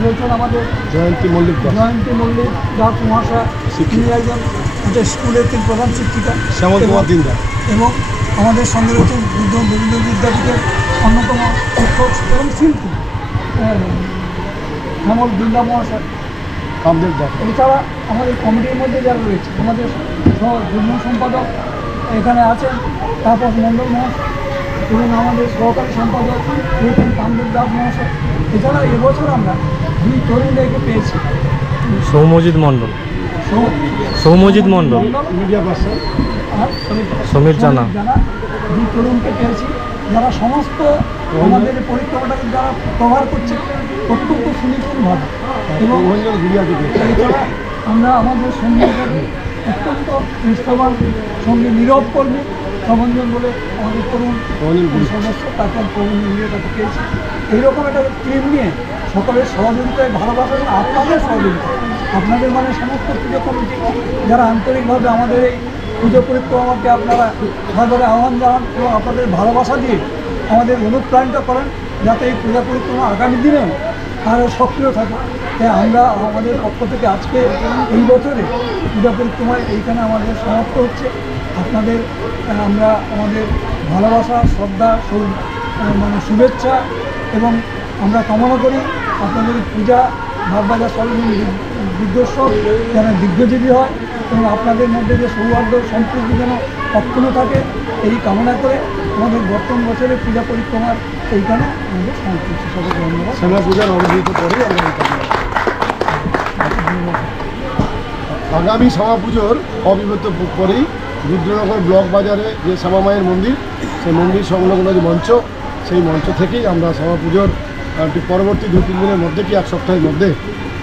রয়েছেন আমাদের জয়ন্তী মল্লিক দাস মহাশয়, তিনি একজন স্কুলের তিনি প্রধান শিক্ষিকা। এবং আমাদের সঙ্গে রয়েছেন রবীন্দ্র বিদ্যাপীঠের অন্যতম শিক্ষক এবং শিল্পী শ্যামল বৃন্দা মহাশয়। এছাড়া আমাদের কমিটির মধ্যে যারা রয়েছে, আমাদের যুগ্ম সম্পাদক এখানে আছেন তাপস মণ্ডল মহাশয়, এবং আমাদের সহকারী সম্পাদক রয়েছেন কামদেব দাস মহাশয়। এছাড়া এবছর আমরা 2 তরুণদেরকে পেয়েছি, সৌমজিৎ মণ্ডল, মিডিয়া পার্সন, আর সমীর জানা, 2 তরুণকে পেয়েছি, যারা সমস্ত আমাদের পরিক্রমাটাকে যারা কভার করছে অত্যন্ত সুনিপুণভাবে। এবং এছাড়া আমরা আমাদের সঙ্গে অত্যন্ত নিষ্ঠাবান সঙ্গে নীরব কর্মী সমঞ্জন বলে আমাদের তরুণ সদস্য, তারপর প্রবীণ মিলিয়ে তাকে পেয়েছি। এইরকম একটা টিম নিয়ে সকলের সহযোগিতায়, ভালোবাসা এবং আপনাদের সহযোগিতা, আপনাদের মানে সমস্ত পুজো কমিটি যারা আন্তরিকভাবে আমাদের এই পুজো পরিক্রমাকে আপনারা সর্বদা আহ্বান জানান এবং আপনাদের ভালোবাসা দিয়ে আমাদের অনুপ্রাণিত করেন, যাতে এই পূজা পরিক্রমা আগামী দিনেও আরও সক্রিয় থাকে। তাই আমরা আমাদের পক্ষ থেকে আজকে এই বছরে পূজা পরিক্রমায় এইখানে আমাদের সমাপ্ত হচ্ছে। আপনাদের আমরা আমাদের ভালোবাসা, শ্রদ্ধা, মানে শুভেচ্ছা এবং আমরা কামনা করি আপনাদের পূজা বাগবাজার সর্বজনীন দুর্গোৎসব যেন দিগ্গজীবী হয় এবং আপনাদের মধ্যে যে সৌহার্দ্য সম্পর্ক যেন অক্ষুণ্ণ থাকে, এই কামনা করে আমাদের বর্তমান বছরের পূজা পরিক্রমার এইখানে আমাদের সমাপ্ত হচ্ছে। সবাইকে ধন্যবাদ। শ্যামা পূজার অবহিত পরে আগামী শ্যামা পুজোর অবিভূত পরেই রুদ্রনগর ব্লক বাজারে যে শ্যামা মায়ের মন্দির, সেই মন্দির সংলগ্ন যে মঞ্চ, সেই মঞ্চ থেকেই আমরা শ্যামা পুজোর পরবর্তী 2-3 দিনের মধ্যে কি 1 সপ্তাহের মধ্যে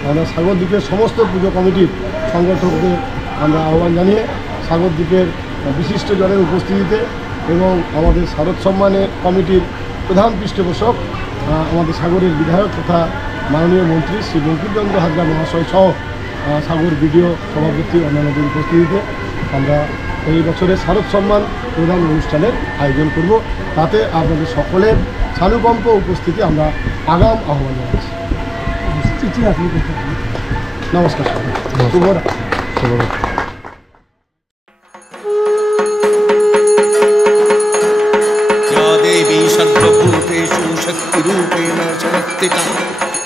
আমরা সাগর দ্বীপের সমস্ত পুজো কমিটির সংগঠকদের আমরা আহ্বান জানিয়ে সাগরদ্বীপের বিশিষ্টজনের উপস্থিতিতে এবং আমাদের শারদ সম্মানের কমিটির প্রধান পৃষ্ঠপোষক আমাদের সাগরের বিধায়ক তথা মাননীয় মন্ত্রী শ্রী বঙ্কিমচন্দ্র হাজরা মহাশয় সহ সাগর বিডিও সভাপতি অন্যান্যদের উপস্থিতিতে আমরা এই বছরের শারদ সম্মান প্রদান অনুষ্ঠানের আয়োজন করব। তাতে আপনাদের সকলের সানুকম্প উপস্থিতি আমরা আগাম আহ্বান জানাচ্ছি। নমস্কার। देवी सर्वभूतेषु शक्तिरूपेण संस्थिता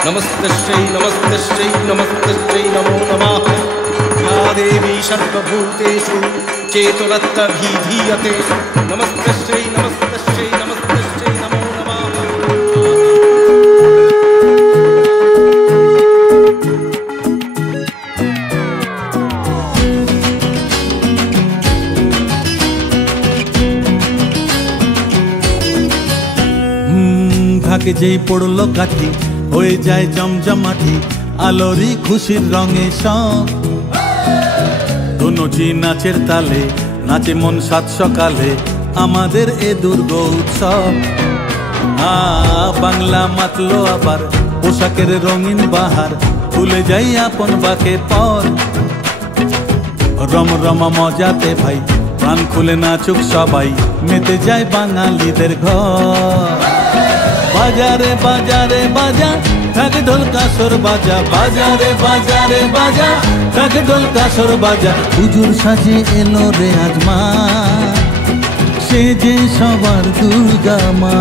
नमस्तस्यै नमस्तस्यै नमस्तस्यै नमो नमः। या देवी सर्वभूतेषु चेतोरत्तभिधीयते नमस्तस्यै नमस्तस्यै नमस्तस्यै नमो नमः। ঘাকে যেই পড়লো কাঠি হয়ে যায় জমজমাটি আলোরি খুশির রঙে সব দুনজি নাচের তালে নাচে মন সাত সকালে আমাদের এ দুর্গ উৎসব। বাংলা মাতলো আবার পোশাকের রঙিন বাহার ভুলে যাই আপন বাকে পর রমরমা মজাতে ভাই প্রাণ খুলে নাচুক সবাই মেতে যায় বাঙালিদের ঘর। বাজারে বাজারে বাজা ঢাক ঢোল কাসর বাজা বাজারে বাজারে বাজা ঢাক ঢোল কাসর বাজা হুজুর সাজে এলো রে আজমা সে যে সবার দুর্গা মা।